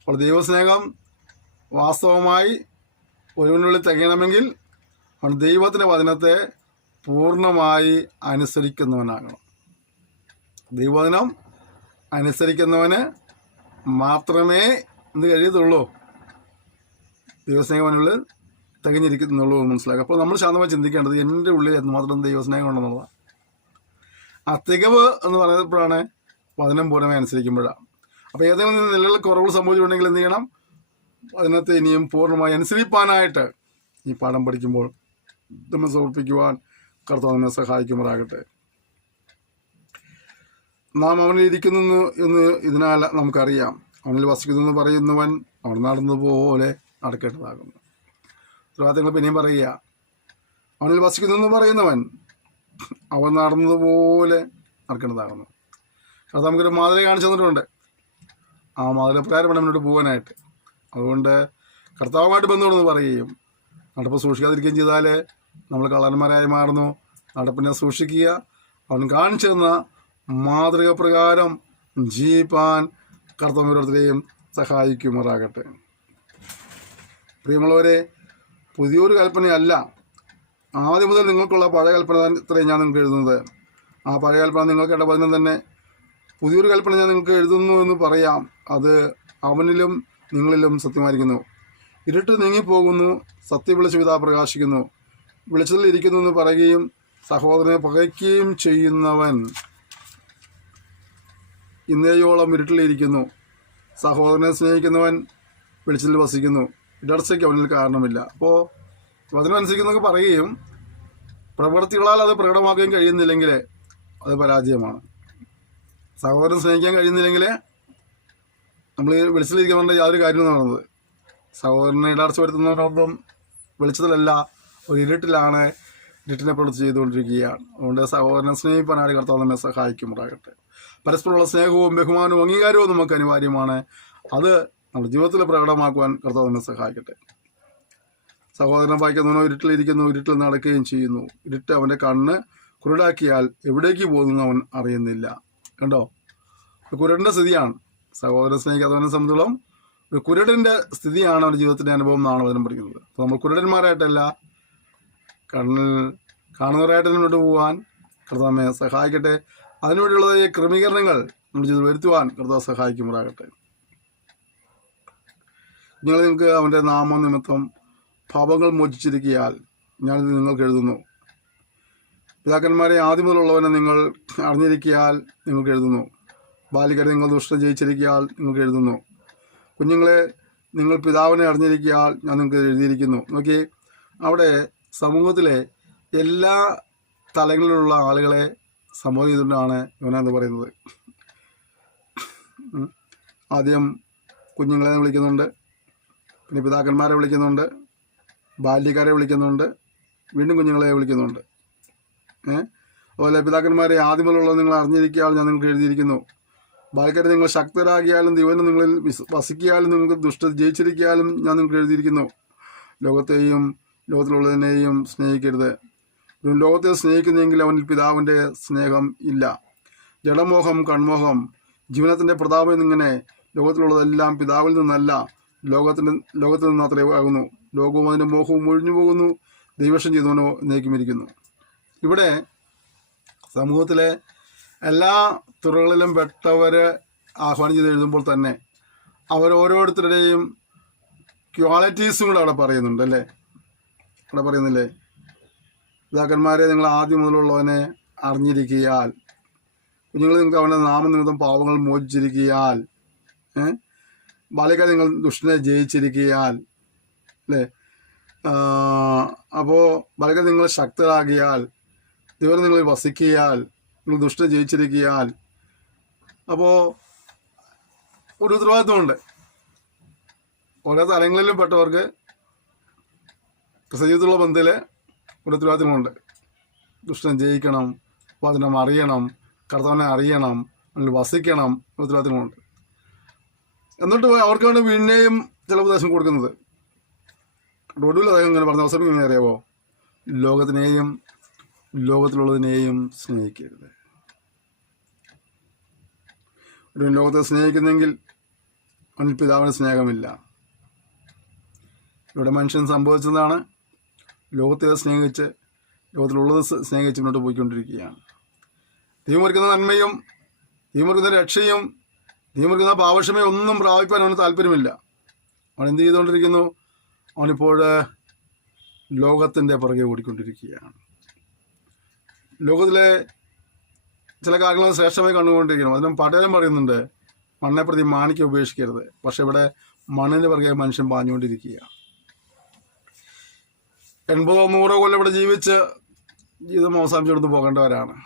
അപ്പോൾ ദൈവസ്നേഹം വാസ്തവമായി ഒരുവനുള്ളിൽ തികയണമെങ്കിൽ അവൻ ദൈവത്തിൻ്റെ വചനത്തെ പൂർണ്ണമായി അനുസരിക്കുന്നവനാകണം. ദൈവവചനം അനുസരിക്കുന്നവന് മാത്രമേ എന്ത് കഴിയത്തുള്ളൂ? ദൈവസ്നേഹം അവനുള്ളിൽ തികഞ്ഞിരിക്കുന്നുള്ളൂ എന്ന് മനസ്സിലാക്കുക. അപ്പോൾ നമ്മൾ ശാന്തമായി ചിന്തിക്കേണ്ടത് എൻ്റെ ഉള്ളിൽ എന്തുമാത്രം ദൈവസ്നേഹം ഉണ്ടെന്നുള്ളതാണ്. ആ തികവ് എന്ന് പറയുമ്പോഴാണ് വചനം പൂർണ്ണമായി അനുസരിക്കുമ്പോഴാണ്. അപ്പോൾ ഏതെങ്കിലും നിലകളിൽ കുറവുകൾ സംഭവിച്ചിട്ടുണ്ടെങ്കിൽ എന്ത് ചെയ്യണം? വചനത്തെ ഇനിയും പൂർണ്ണമായി അനുസരിപ്പാനായിട്ട് ഈ പാഠം പഠിക്കുമ്പോൾ നമ്മൾ സമർപ്പിക്കുവാൻ കർത്താവ് നമ്മെ സഹായിക്കുമാറാകട്ടെ. നാം അവനിൽ ഇരിക്കുന്നു എന്ന് ഇതിനാൽ നമുക്കറിയാം. അവനിൽ വസിക്കുന്നു എന്ന് പറയുന്നവൻ അവൻ നടന്നതുപോലെ നടക്കേണ്ടതാകുന്നു. ഉത്തരവാദിത്തങ്ങൾ പിന്നെയും പറയുക, അവനിൽ വസിക്കുന്നു എന്ന് പറയുന്നവൻ അവൻ നടന്നതുപോലെ നടക്കേണ്ടതാകുന്നു. അത് നമുക്കൊരു മാതൃക കാണിച്ചു തന്നിട്ടുണ്ട്. ആ മാതൃക പ്രകാരം വേണം മുന്നോട്ട് പോകാനായിട്ട്. അതുകൊണ്ട് കർത്താവുമായിട്ട് ബന്ധമുണ്ടെന്ന് പറയുകയും നടപ്പ് സൂക്ഷിക്കാതിരിക്കുകയും ചെയ്താൽ നമ്മൾ കള്ളന്മാരായി മാറുന്നു. നടപ്പിനെ സൂക്ഷിക്കുക, അവൻ കാണിച്ചു തന്ന മാതൃക പ്രകാരം ജീവിപ്പാൻ കർത്താവ് ഓരോരുത്തരെയും സഹായിക്കുമാറാകട്ടെ. പ്രിയമുള്ളവരെ, പുതിയൊരു കൽപ്പനയല്ല, ആദ്യം മുതൽ നിങ്ങൾക്കുള്ള പഴയ കൽപ്പന ഇത്രയും ഞാൻ നിങ്ങൾക്ക് എഴുതുന്നത്. ആ പഴയ കൽപ്പന നിങ്ങൾ കേട്ട വചനം തന്നെ പുതിയൊരു കൽപ്പന ഞാൻ നിങ്ങൾക്ക് എഴുതുന്നു എന്ന് പറയാം. അത് അവനിലും നിങ്ങളിലും സത്യമായിരിക്കുന്നു. ഇരുട്ട് നീങ്ങിപ്പോകുന്നു, സത്യവിളിച്ച് പിതാ പ്രകാശിക്കുന്നു. വെളിച്ചത്തിൽ ഇരിക്കുന്നു എന്ന് പറയുകയും സഹോദരനെ പകയ്ക്കുകയും ചെയ്യുന്നവൻ ഇന്നേയോളം ഇരുട്ടിലിരിക്കുന്നു. സഹോദരനെ സ്നേഹിക്കുന്നവൻ വെളിച്ചത്തിൽ വസിക്കുന്നു. ഇടർച്ചയ്ക്ക് അവനിൽ കാരണമില്ല. അപ്പോൾ വചനമനുസരിക്കുന്നൊക്കെ പറയുകയും പ്രവൃത്തികളാൽ അത് പ്രകടമാക്കുകയും കഴിയുന്നില്ലെങ്കിൽ അത് പരാജയമാണ്. സഹോദരൻ സ്നേഹിക്കാൻ കഴിയുന്നില്ലെങ്കിൽ നമ്മൾ വെളിച്ചത്തിലിരിക്കുന്നതുകൊണ്ട് യാതൊരു കാര്യമെന്ന് പറയുന്നത്. സഹോദരനെ ഇടർച്ച വരുത്തുന്നവരോടൊപ്പം വെളിച്ചത്തിലല്ല, ഒരു ഇരുട്ടിലാണ്, ഇരുട്ടിനെ പ്രവൃത്തി ചെയ്തുകൊണ്ടിരിക്കുകയാണ്. അതുകൊണ്ട് സഹോദരനെ സ്നേഹിപ്പാനായി കർത്താവ് നമ്മെ സഹായിക്കുമാറാകട്ടെ. പരസ്പരമുള്ള സ്നേഹവും ബഹുമാനവും അംഗീകാരവും നമുക്ക് അനിവാര്യമാണ്. അത് നമ്മുടെ ജീവിതത്തിൽ പ്രകടമാക്കുവാൻ കർത്താവ് നമ്മെ സഹായിക്കട്ടെ. സഹോദരനെ വായിക്കുന്നവനോ ഇരുട്ടിലിരിക്കുന്നു, ഇരുട്ടിൽ നടക്കുകയും ചെയ്യുന്നു. ഇരുട്ട് അവൻ്റെ കണ്ണ് കുരുടാക്കിയാൽ എവിടേക്ക് പോകുന്നു അവൻ അറിയുന്നില്ല. കണ്ടോ, ഒരു കുരുടൻ്റെ സ്ഥിതിയാണ് സഹോദരൻ സ്നേഹിക്കാത്തവനെ സംബന്ധിച്ചോളം. ഒരു കുരുടൻ്റെ സ്ഥിതിയാണ് അവൻ്റെ ജീവിതത്തിൻ്റെ അനുഭവം എന്നാണ് വചനം പഠിക്കുന്നത്. അപ്പോൾ നമ്മൾ കുരുടന്മാരായിട്ടല്ല, കണ്ണിൽ കാണുന്നവരായിട്ട് മുന്നോട്ട് പോകാൻ കർത്താവ് നമ്മെ സഹായിക്കട്ടെ. അതിനുവേണ്ടിയുള്ള ഈ ക്രമീകരണങ്ങൾ നമ്മുടെ ജീവിതത്തിൽ വരുത്തുവാൻ കർത്താവ് സഹായിക്കുമാറാകട്ടെ. നിങ്ങൾക്ക് അവൻ്റെ നാമനിമിത്തം പാപങ്ങൾ മോചിച്ചിരിക്കയാൽ ഞാനിത് നിങ്ങൾക്ക് എഴുതുന്നു. പിതാക്കന്മാരെ ആദ്യം മുതലുള്ളവനെ നിങ്ങൾ അറിഞ്ഞിരിക്കയാൽ നിങ്ങൾക്ക് എഴുതുന്നു. ബാലികരെ നിങ്ങൾ ദുഷ്ടം ജയിച്ചിരിക്കയാൽ നിങ്ങൾക്ക് എഴുതുന്നു. കുഞ്ഞുങ്ങളെ നിങ്ങൾ പിതാവിനെ അറിഞ്ഞിരിക്കയാൽ ഞാൻ നിങ്ങൾക്ക് എഴുതിയിരിക്കുന്നു. നോക്കി, അവിടെ സമൂഹത്തിലെ എല്ലാ തലങ്ങളിലുള്ള ആളുകളെ സംബോധന ചെയ്തുകൊണ്ടാണ് യോനാന്ന് പറയുന്നത്. ആദ്യം കുഞ്ഞുങ്ങളെ വിളിക്കുന്നുണ്ട്, പിന്നെ പിതാക്കന്മാരെ വിളിക്കുന്നുണ്ട്, ബാല്യക്കാരെ വിളിക്കുന്നുണ്ട്, വീണ്ടും കുഞ്ഞുങ്ങളെ വിളിക്കുന്നുണ്ട്. അതുപോലെ പിതാക്കന്മാരെ ആദ്യമുള്ള നിങ്ങൾ അറിഞ്ഞിരിക്കയാൽ ഞാൻ നിങ്ങൾക്ക് എഴുതിയിരിക്കുന്നു. ബാല്യക്കാരെ നിങ്ങൾ ശക്തരാകിയാലും ദൈവം നിങ്ങളിൽ വസിക്കിയാലും നിങ്ങൾക്ക് ദുഷ്ടത ജയിച്ചിരിക്കാലും ഞാൻ നിങ്ങൾക്ക് എഴുതിയിരിക്കുന്നു. ലോകത്തെയും ലോകത്തിലുള്ളതിനെയും സ്നേഹിക്കരുത്. ലോകത്തെ സ്നേഹിക്കുന്നെങ്കിൽ അവനിൽ പിതാവിൻ്റെ സ്നേഹം ഇല്ല. ജഡമോഹം, കൺമോഹം, ജീവനത്തിൻ്റെ പ്രതാപം എന്നിങ്ങനെ ലോകത്തിലുള്ളതെല്ലാം പിതാവിൽ നിന്നല്ല, ലോകത്തിൽ നിന്ന് അത്രേ ആകുന്നു. ലോകവും അതിൻ്റെ മോഹവും ഒഴിഞ്ഞു പോകുന്നു, ദൈവഷം ചെയ്യുന്നവനോ എന്നേക്കുമിരിക്കുന്നു. ഇവിടെ സമൂഹത്തിലെ എല്ലാ തുറകളിലും പെട്ടവരെ ആഹ്വാനം ചെയ്ത് എഴുതുമ്പോൾ തന്നെ അവരോരോരുത്തരുടെയും ക്വാളിറ്റീസും കൂടെ അവിടെ പറയുന്നുണ്ട് അല്ലേ? അവിടെ പറയുന്നില്ലേ, പിതാക്കന്മാരെ നിങ്ങൾ ആദ്യം മുതലുള്ളവനെ അറിഞ്ഞിരിക്കയാൽ, കുഞ്ഞുങ്ങൾ നിങ്ങൾക്ക് അവൻ്റെ നാമനിമിത്തം പാവങ്ങൾ മോചിച്ചിരിക്കയാൽ, ബാല്യക്കാരെ നിങ്ങൾ ദുഷ്ടനെ ജയിച്ചിരിക്കയാൽ, അല്ലേ? അപ്പോൾ വളരെ നിങ്ങൾ ശക്തരാകിയാൽ, ദൈവം നിങ്ങൾ വസിക്കിയാൽ, നിങ്ങൾ ദുഷ്ട ജയിച്ചിരിക്കിയാൽ, അപ്പോൾ ഒരു ഉത്തരവാദിത്വമുണ്ട്. ഓരോ തലങ്ങളിലും പെട്ടവർക്ക് ക്രിസ്തുജീവിതത്തിലുള്ള ബന്ധത്തിൽ ഒരു ഉത്തരവാദിത്വമുണ്ട്. ദുഷ്ടം ജയിക്കണം, വചനം അറിയണം, കർത്താവിനെ അറിയണം, അതിൽ വസിക്കണം, ഉത്തരവാദിത്വമുണ്ട്. എന്നിട്ട് അവർക്ക് വേണ്ടി പിന്നെയും ചില ഉപദേശം കൊടുക്കുന്നത്. ഒടുവിൽ അദ്ദേഹം ഇങ്ങനെ പറഞ്ഞ അവസരം ഇങ്ങനെ അറിയാമോ? ലോകത്തിനെയും ലോകത്തിലുള്ളതിനെയും സ്നേഹിക്കരുത്. ഒരു ലോകത്തെ സ്നേഹിക്കുന്നെങ്കിൽ അവനിൽ പിതാവിന് സ്നേഹമില്ല. ഇവിടെ മനുഷ്യൻ സംഭവിച്ചതാണ്, ലോകത്തെ സ്നേഹിച്ച് ലോകത്തിലുള്ളത് സ്നേഹിച്ച് മുന്നോട്ട് പോയിക്കൊണ്ടിരിക്കുകയാണ്. ദൈവം ഒരുക്കുന്ന നന്മയും ദൈവം ഒരുക്കുന്ന രക്ഷയും ദൈവം ഒരുക്കുന്ന പാവക്ഷമയും ഒന്നും പ്രാപിക്കാൻ അവന് താല്പര്യമില്ല. അവൻ എന്ത് ചെയ്തുകൊണ്ടിരിക്കുന്നു? അവനിപ്പോൾ ലോകത്തിൻ്റെ പുറകെ ഓടിക്കൊണ്ടിരിക്കുകയാണ്. ലോകത്തിലെ ചില കാര്യങ്ങൾ ശ്രേഷ്ഠമായി കണ്ടുകൊണ്ടിരിക്കണം. അതിനും പടയം പറയുന്നുണ്ട്, മണ്ണെ പ്രതി മാണിക്യം ഉപേക്ഷിക്കരുത്. പക്ഷെ ഇവിടെ മണ്ണിൻ്റെ പുറകെ മനുഷ്യൻ പാഞ്ഞുകൊണ്ടിരിക്കുകയാണ്. 80-100 കൊല്ലം ഇവിടെ ജീവിച്ച് ജീവിതം അവസാനിച്ചെടുത്ത് പോകേണ്ടവരാണ്.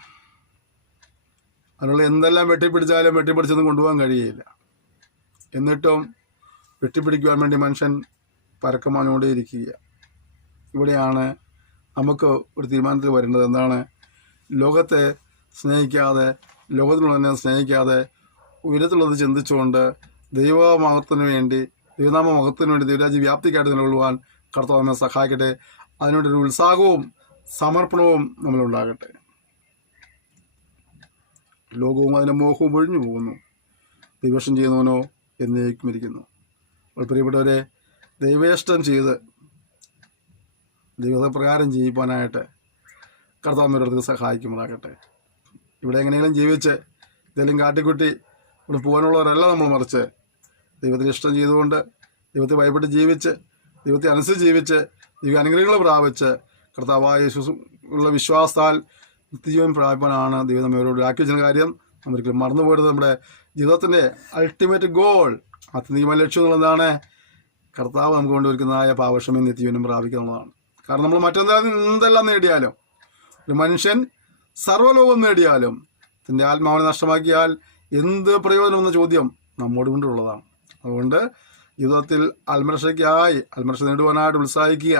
അതിനുള്ള എന്തെല്ലാം വെട്ടിപ്പിടിച്ചാലും വെട്ടിപ്പിടിച്ചൊന്നും കൊണ്ടുപോകാൻ കഴിയില്ല. എന്നിട്ടും വെട്ടിപ്പിടിക്കുവാൻ വേണ്ടി മനുഷ്യൻ പരക്കമാഞ്ഞുകൊണ്ടേയിരിക്കുക. ഇവിടെയാണ് നമുക്ക് ഒരു തീരുമാനത്തിൽ വരേണ്ടത്. എന്താണ്? ലോകത്തെ സ്നേഹിക്കാതെ, ലോകത്തിലുള്ളതിനെ സ്നേഹിക്കാതെ, ഉയരത്തിലുള്ളത് ചിന്തിച്ചുകൊണ്ട് ദൈവമഹത്വത്തിന് വേണ്ടി, ദൈവനാമ മഹത്വത്തിന് വേണ്ടി, ദൈവരാജ്യ വ്യാപ്തിക്കായിട്ട് നിലകൊള്ളുവാൻ കർത്താവ് നമ്മെ സഹായിക്കട്ടെ. അതിനുവേണ്ടി ഒരു ഉത്സാഹവും സമർപ്പണവും നമ്മളുണ്ടാകട്ടെ. ലോകവും അതിൻ്റെ മോഹവും ഒഴിഞ്ഞു പോകുന്നു, ദൈവേഷ്ടം ചെയ്യുന്നവനോ എന്നേക്കും ഇരിക്കുന്നു. അപ്പോൾ പ്രിയപ്പെട്ടവരെ, ദൈവേഷ്ടം ചെയ്ത് ദൈവപ്രകാരം ജീവിക്കാനായിട്ട് കർത്താവ് ഓരോരുത്തർക്ക് സഹായിക്കുമ്പോഴാകട്ടെ. ഇവിടെ എങ്ങനെയെങ്കിലും ജീവിച്ച് എന്തെങ്കിലും കാട്ടിക്കുട്ടി ഇവിടെ പോകാനുള്ളവരല്ല നമ്മൾ, മറിച്ച് ദൈവത്തിന് ഇഷ്ടം ചെയ്തുകൊണ്ട് ദൈവത്തെ ഭയപ്പെട്ട് ജീവിച്ച് ദൈവത്തെ അനുസരിച്ച് ജീവിച്ച് ദൈവ അനുഗ്രഹങ്ങൾ പ്രാപിച്ച് കർത്താവായ യേശു ഉള്ള വിശ്വാസത്താൽ നിത്യജീവൻ പ്രാപിക്കാനാണ് ദൈവം നമ്മോട് ആക്കി വെച്ച കാര്യം നമ്മൾ ഒരിക്കലും മറന്നുപോയത്. നമ്മുടെ ജീവിതത്തിൻ്റെ അൾട്ടിമേറ്റ് ഗോൾ, ആത്യന്തികമായ ലക്ഷ്യം എന്നുള്ളതാണ് കർത്താവ് നമുക്ക് കൊണ്ടുവരുന്നതായ പാവക്ഷമയും നിത്യജീവനും പ്രാപിക്കുക എന്നുള്ളതാണ്. കാരണം നമ്മൾ എന്തെല്ലാം നേടിയാലും, ഒരു മനുഷ്യൻ സർവ്വലോകം നേടിയാലും തൻ്റെ ആത്മാവിനെ നഷ്ടമാക്കിയാൽ എന്ത് പ്രയോജനം എന്ന ചോദ്യം നമ്മോട് കൊണ്ടുള്ളതാണ്. അതുകൊണ്ട് ജീവിതത്തിൽ ആത്മരക്ഷ നേടുവാനായിട്ട് ഉത്സാഹിക്കുക.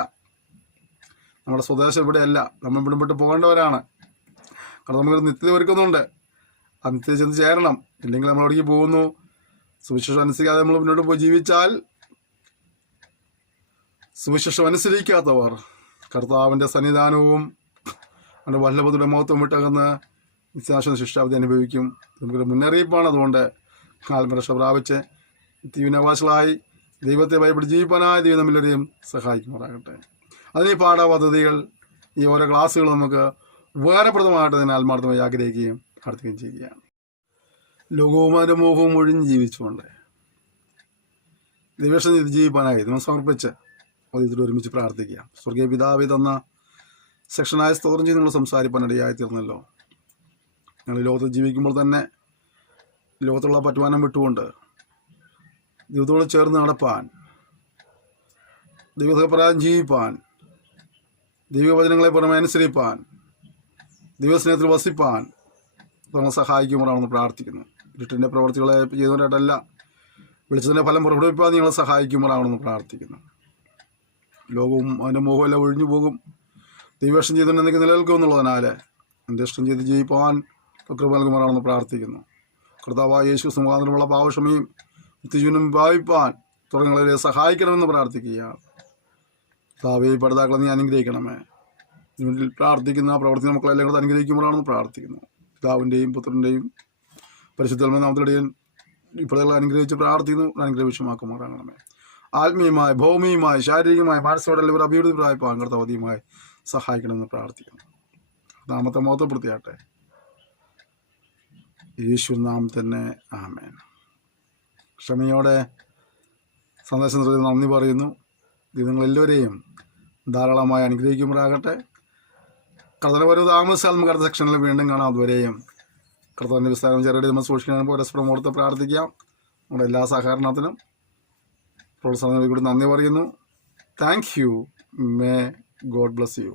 നമ്മുടെ സ്വദേശം ഇവിടെയല്ല, നമ്മൾ ഇവിടം വിട്ട് പോകേണ്ടവരാണ്. കാരണം നമുക്കൊരു നിത്യത ഒരുക്കുന്നുണ്ട്. ആ നിത്യത ചെന്ന് ചേരണം. ഇല്ലെങ്കിൽ നമ്മൾ അവിടേക്ക് പോകുന്നു. സുവിശേഷം അനുസരിക്കാതെ നമ്മൾ മുന്നോട്ട് പോയി ജീവിച്ചാൽ, സുവിശേഷം അനുസരിക്കാത്തവർ കർത്താവിൻ്റെ സന്നിധാനവും അവൻ്റെ വല്ലഭയുടെ മഹത്വം വിട്ടകന്ന് നിത്യനാശന ശിക്ഷാവിധി അനുഭവിക്കും. നമുക്കൊരു മുന്നറിയിപ്പാണ്. അതുകൊണ്ട് ആത്മരക്ഷ പ്രാപിച്ച് നിത്യവിനാവാസികളായി ദൈവത്തെ ഭയപ്പെട്ട് ജീവിക്കാനായി ദൈവം നമ്മളെയും സഹായിക്കുമാറാകട്ടെ. അതിന് ഈ പാഠപദ്ധതികൾ, ഈ ഓരോ ക്ലാസ്സുകൾ നമുക്ക് ഉപകാരപ്രദമായിട്ട് തന്നെ ആത്മാർത്ഥമായി ആഗ്രഹിക്കുകയും പ്രാർത്ഥിക്കുകയും ചെയ്യുകയാണ്. ലോകവും അതിൻ്റെ മോഹവും ഒഴിഞ്ഞ് ജീവിച്ചുകൊണ്ട് ദൈവേഷ്ടം ചെയ്ത് ജീവിക്കാനായി നമ്മൾ സമർപ്പിച്ച് അതിൽ ഒരുമിച്ച് പ്രാർത്ഥിക്കുക. സ്വർഗീയ പിതാവേ തന്ന സെക്ഷനായ സ്തോത്രം ചെയ്ത് നമ്മൾ സംസാരിപ്പാനിടയായി തീർന്നല്ലോ. ഞങ്ങൾ ലോകത്ത് ജീവിക്കുമ്പോൾ തന്നെ ലോകത്തുള്ള പറ്റുവാനം വിട്ടുകൊണ്ട് ദൈവത്തോട് ചേർന്ന് നടപ്പാൻ, ദൈവത്തെ പ്രകാരം ജീവിപ്പാൻ, ദൈവവചനങ്ങളെ പുറമെ അനുസരിപ്പാൻ, ദൈവസ്നേഹത്തിൽ വസിപ്പാൻ നമ്മൾ സഹായിക്കുമ്പോഴാണെന്ന് പ്രാർത്ഥിക്കുന്നു. ഇരുട്ടിൻ്റെ പ്രവർത്തികളെ ചെയ്യുന്നവരായിട്ടല്ല, വിളിച്ചതിൻ്റെ ഫലം പുറപ്പെടുവിപ്പാൻ നിങ്ങളെ സഹായിക്കുമ്പോഴാണെന്ന് പ്രാർത്ഥിക്കുന്നു. ലോകവും അതിൻ്റെ മോഹവും എല്ലാം ഒഴിഞ്ഞു പോകും. ദൈവേഷ്ടം ചെയ്തുകൊണ്ട് എനിക്ക് നിലനിൽക്കും എന്നുള്ളതിനാൽ എൻ്റെ ഇഷ്ടം ചെയ്ത് ജീവിപ്പാൻ കൃപ നൽകുമാറാണെന്ന് പ്രാർത്ഥിക്കുന്നു. കർത്താവായ യേശു മുഖാന്തരമുള്ള പാവക്ഷമയും നിത്യജീവനും ഭാവിപ്പാൻ തുടങ്ങളെ സഹായിക്കണമെന്ന് പ്രാർത്ഥിക്കുകയാണ്. കർത്താവേ, പഠിതാക്കളെ നീ അനുഗ്രഹിക്കണമേ. ഇതിൽ പ്രാർത്ഥിക്കുന്ന പ്രവർത്തി മക്കളെല്ലാം കൂടെ അനുഗ്രഹിക്കുമ്പോഴാണെന്ന് പ്രാർത്ഥിക്കുന്നു. പിതാവിൻ്റെയും പുത്രൻ്റെയും പരിശുദ്ധ നാമത്തിലൂടെ ഇപ്പോഴെല്ലാം അനുഗ്രഹിച്ച് പ്രാർത്ഥിക്കുന്നു. അനുഗ്രഹ വിഷയമാക്കുമാറാകണമേ. ആത്മീയമായ, ഭൗമികമായ, ശാരീരികമായ, മാനസികമായിട്ട് എല്ലാവരും അഭിവൃദ്ധി പ്രാപിപ്പാൻ കർത്താവധിയുമായി സഹായിക്കണമെന്ന് പ്രാർത്ഥിക്കുന്നു. നാമത്തെ മഹത്വപ്പെടുത്തിയാട്ടെ. യേശു നാം തന്നെ, ആമേൻ. ക്ഷമയോടെ സന്ദേശം നന്ദി പറയുന്നു. ഇത് നിങ്ങളെല്ലാവരെയും ധാരാളമായി അനുഗ്രഹിക്കുമ്പോഴാകട്ടെ. കർത്താവിൻ്റെ ഒരു താമസിച്ചാൽ നമുക്ക് അടുത്ത സെക്ഷനിൽ വീണ്ടും കാണാം. അതുവരെയും കർത്താവിൻ്റെ വിസ്താരം ചെറുതെ നമ്മൾ സൂക്ഷിക്കാൻ പരസ്പരം ഓർത്ത് പ്രാർത്ഥിക്കാം. നമ്മുടെ എല്ലാ സഹകരണത്തിനും പ്രോത്സാഹനം കൂടി നന്ദി പറയുന്നു. Thank you. May God bless you.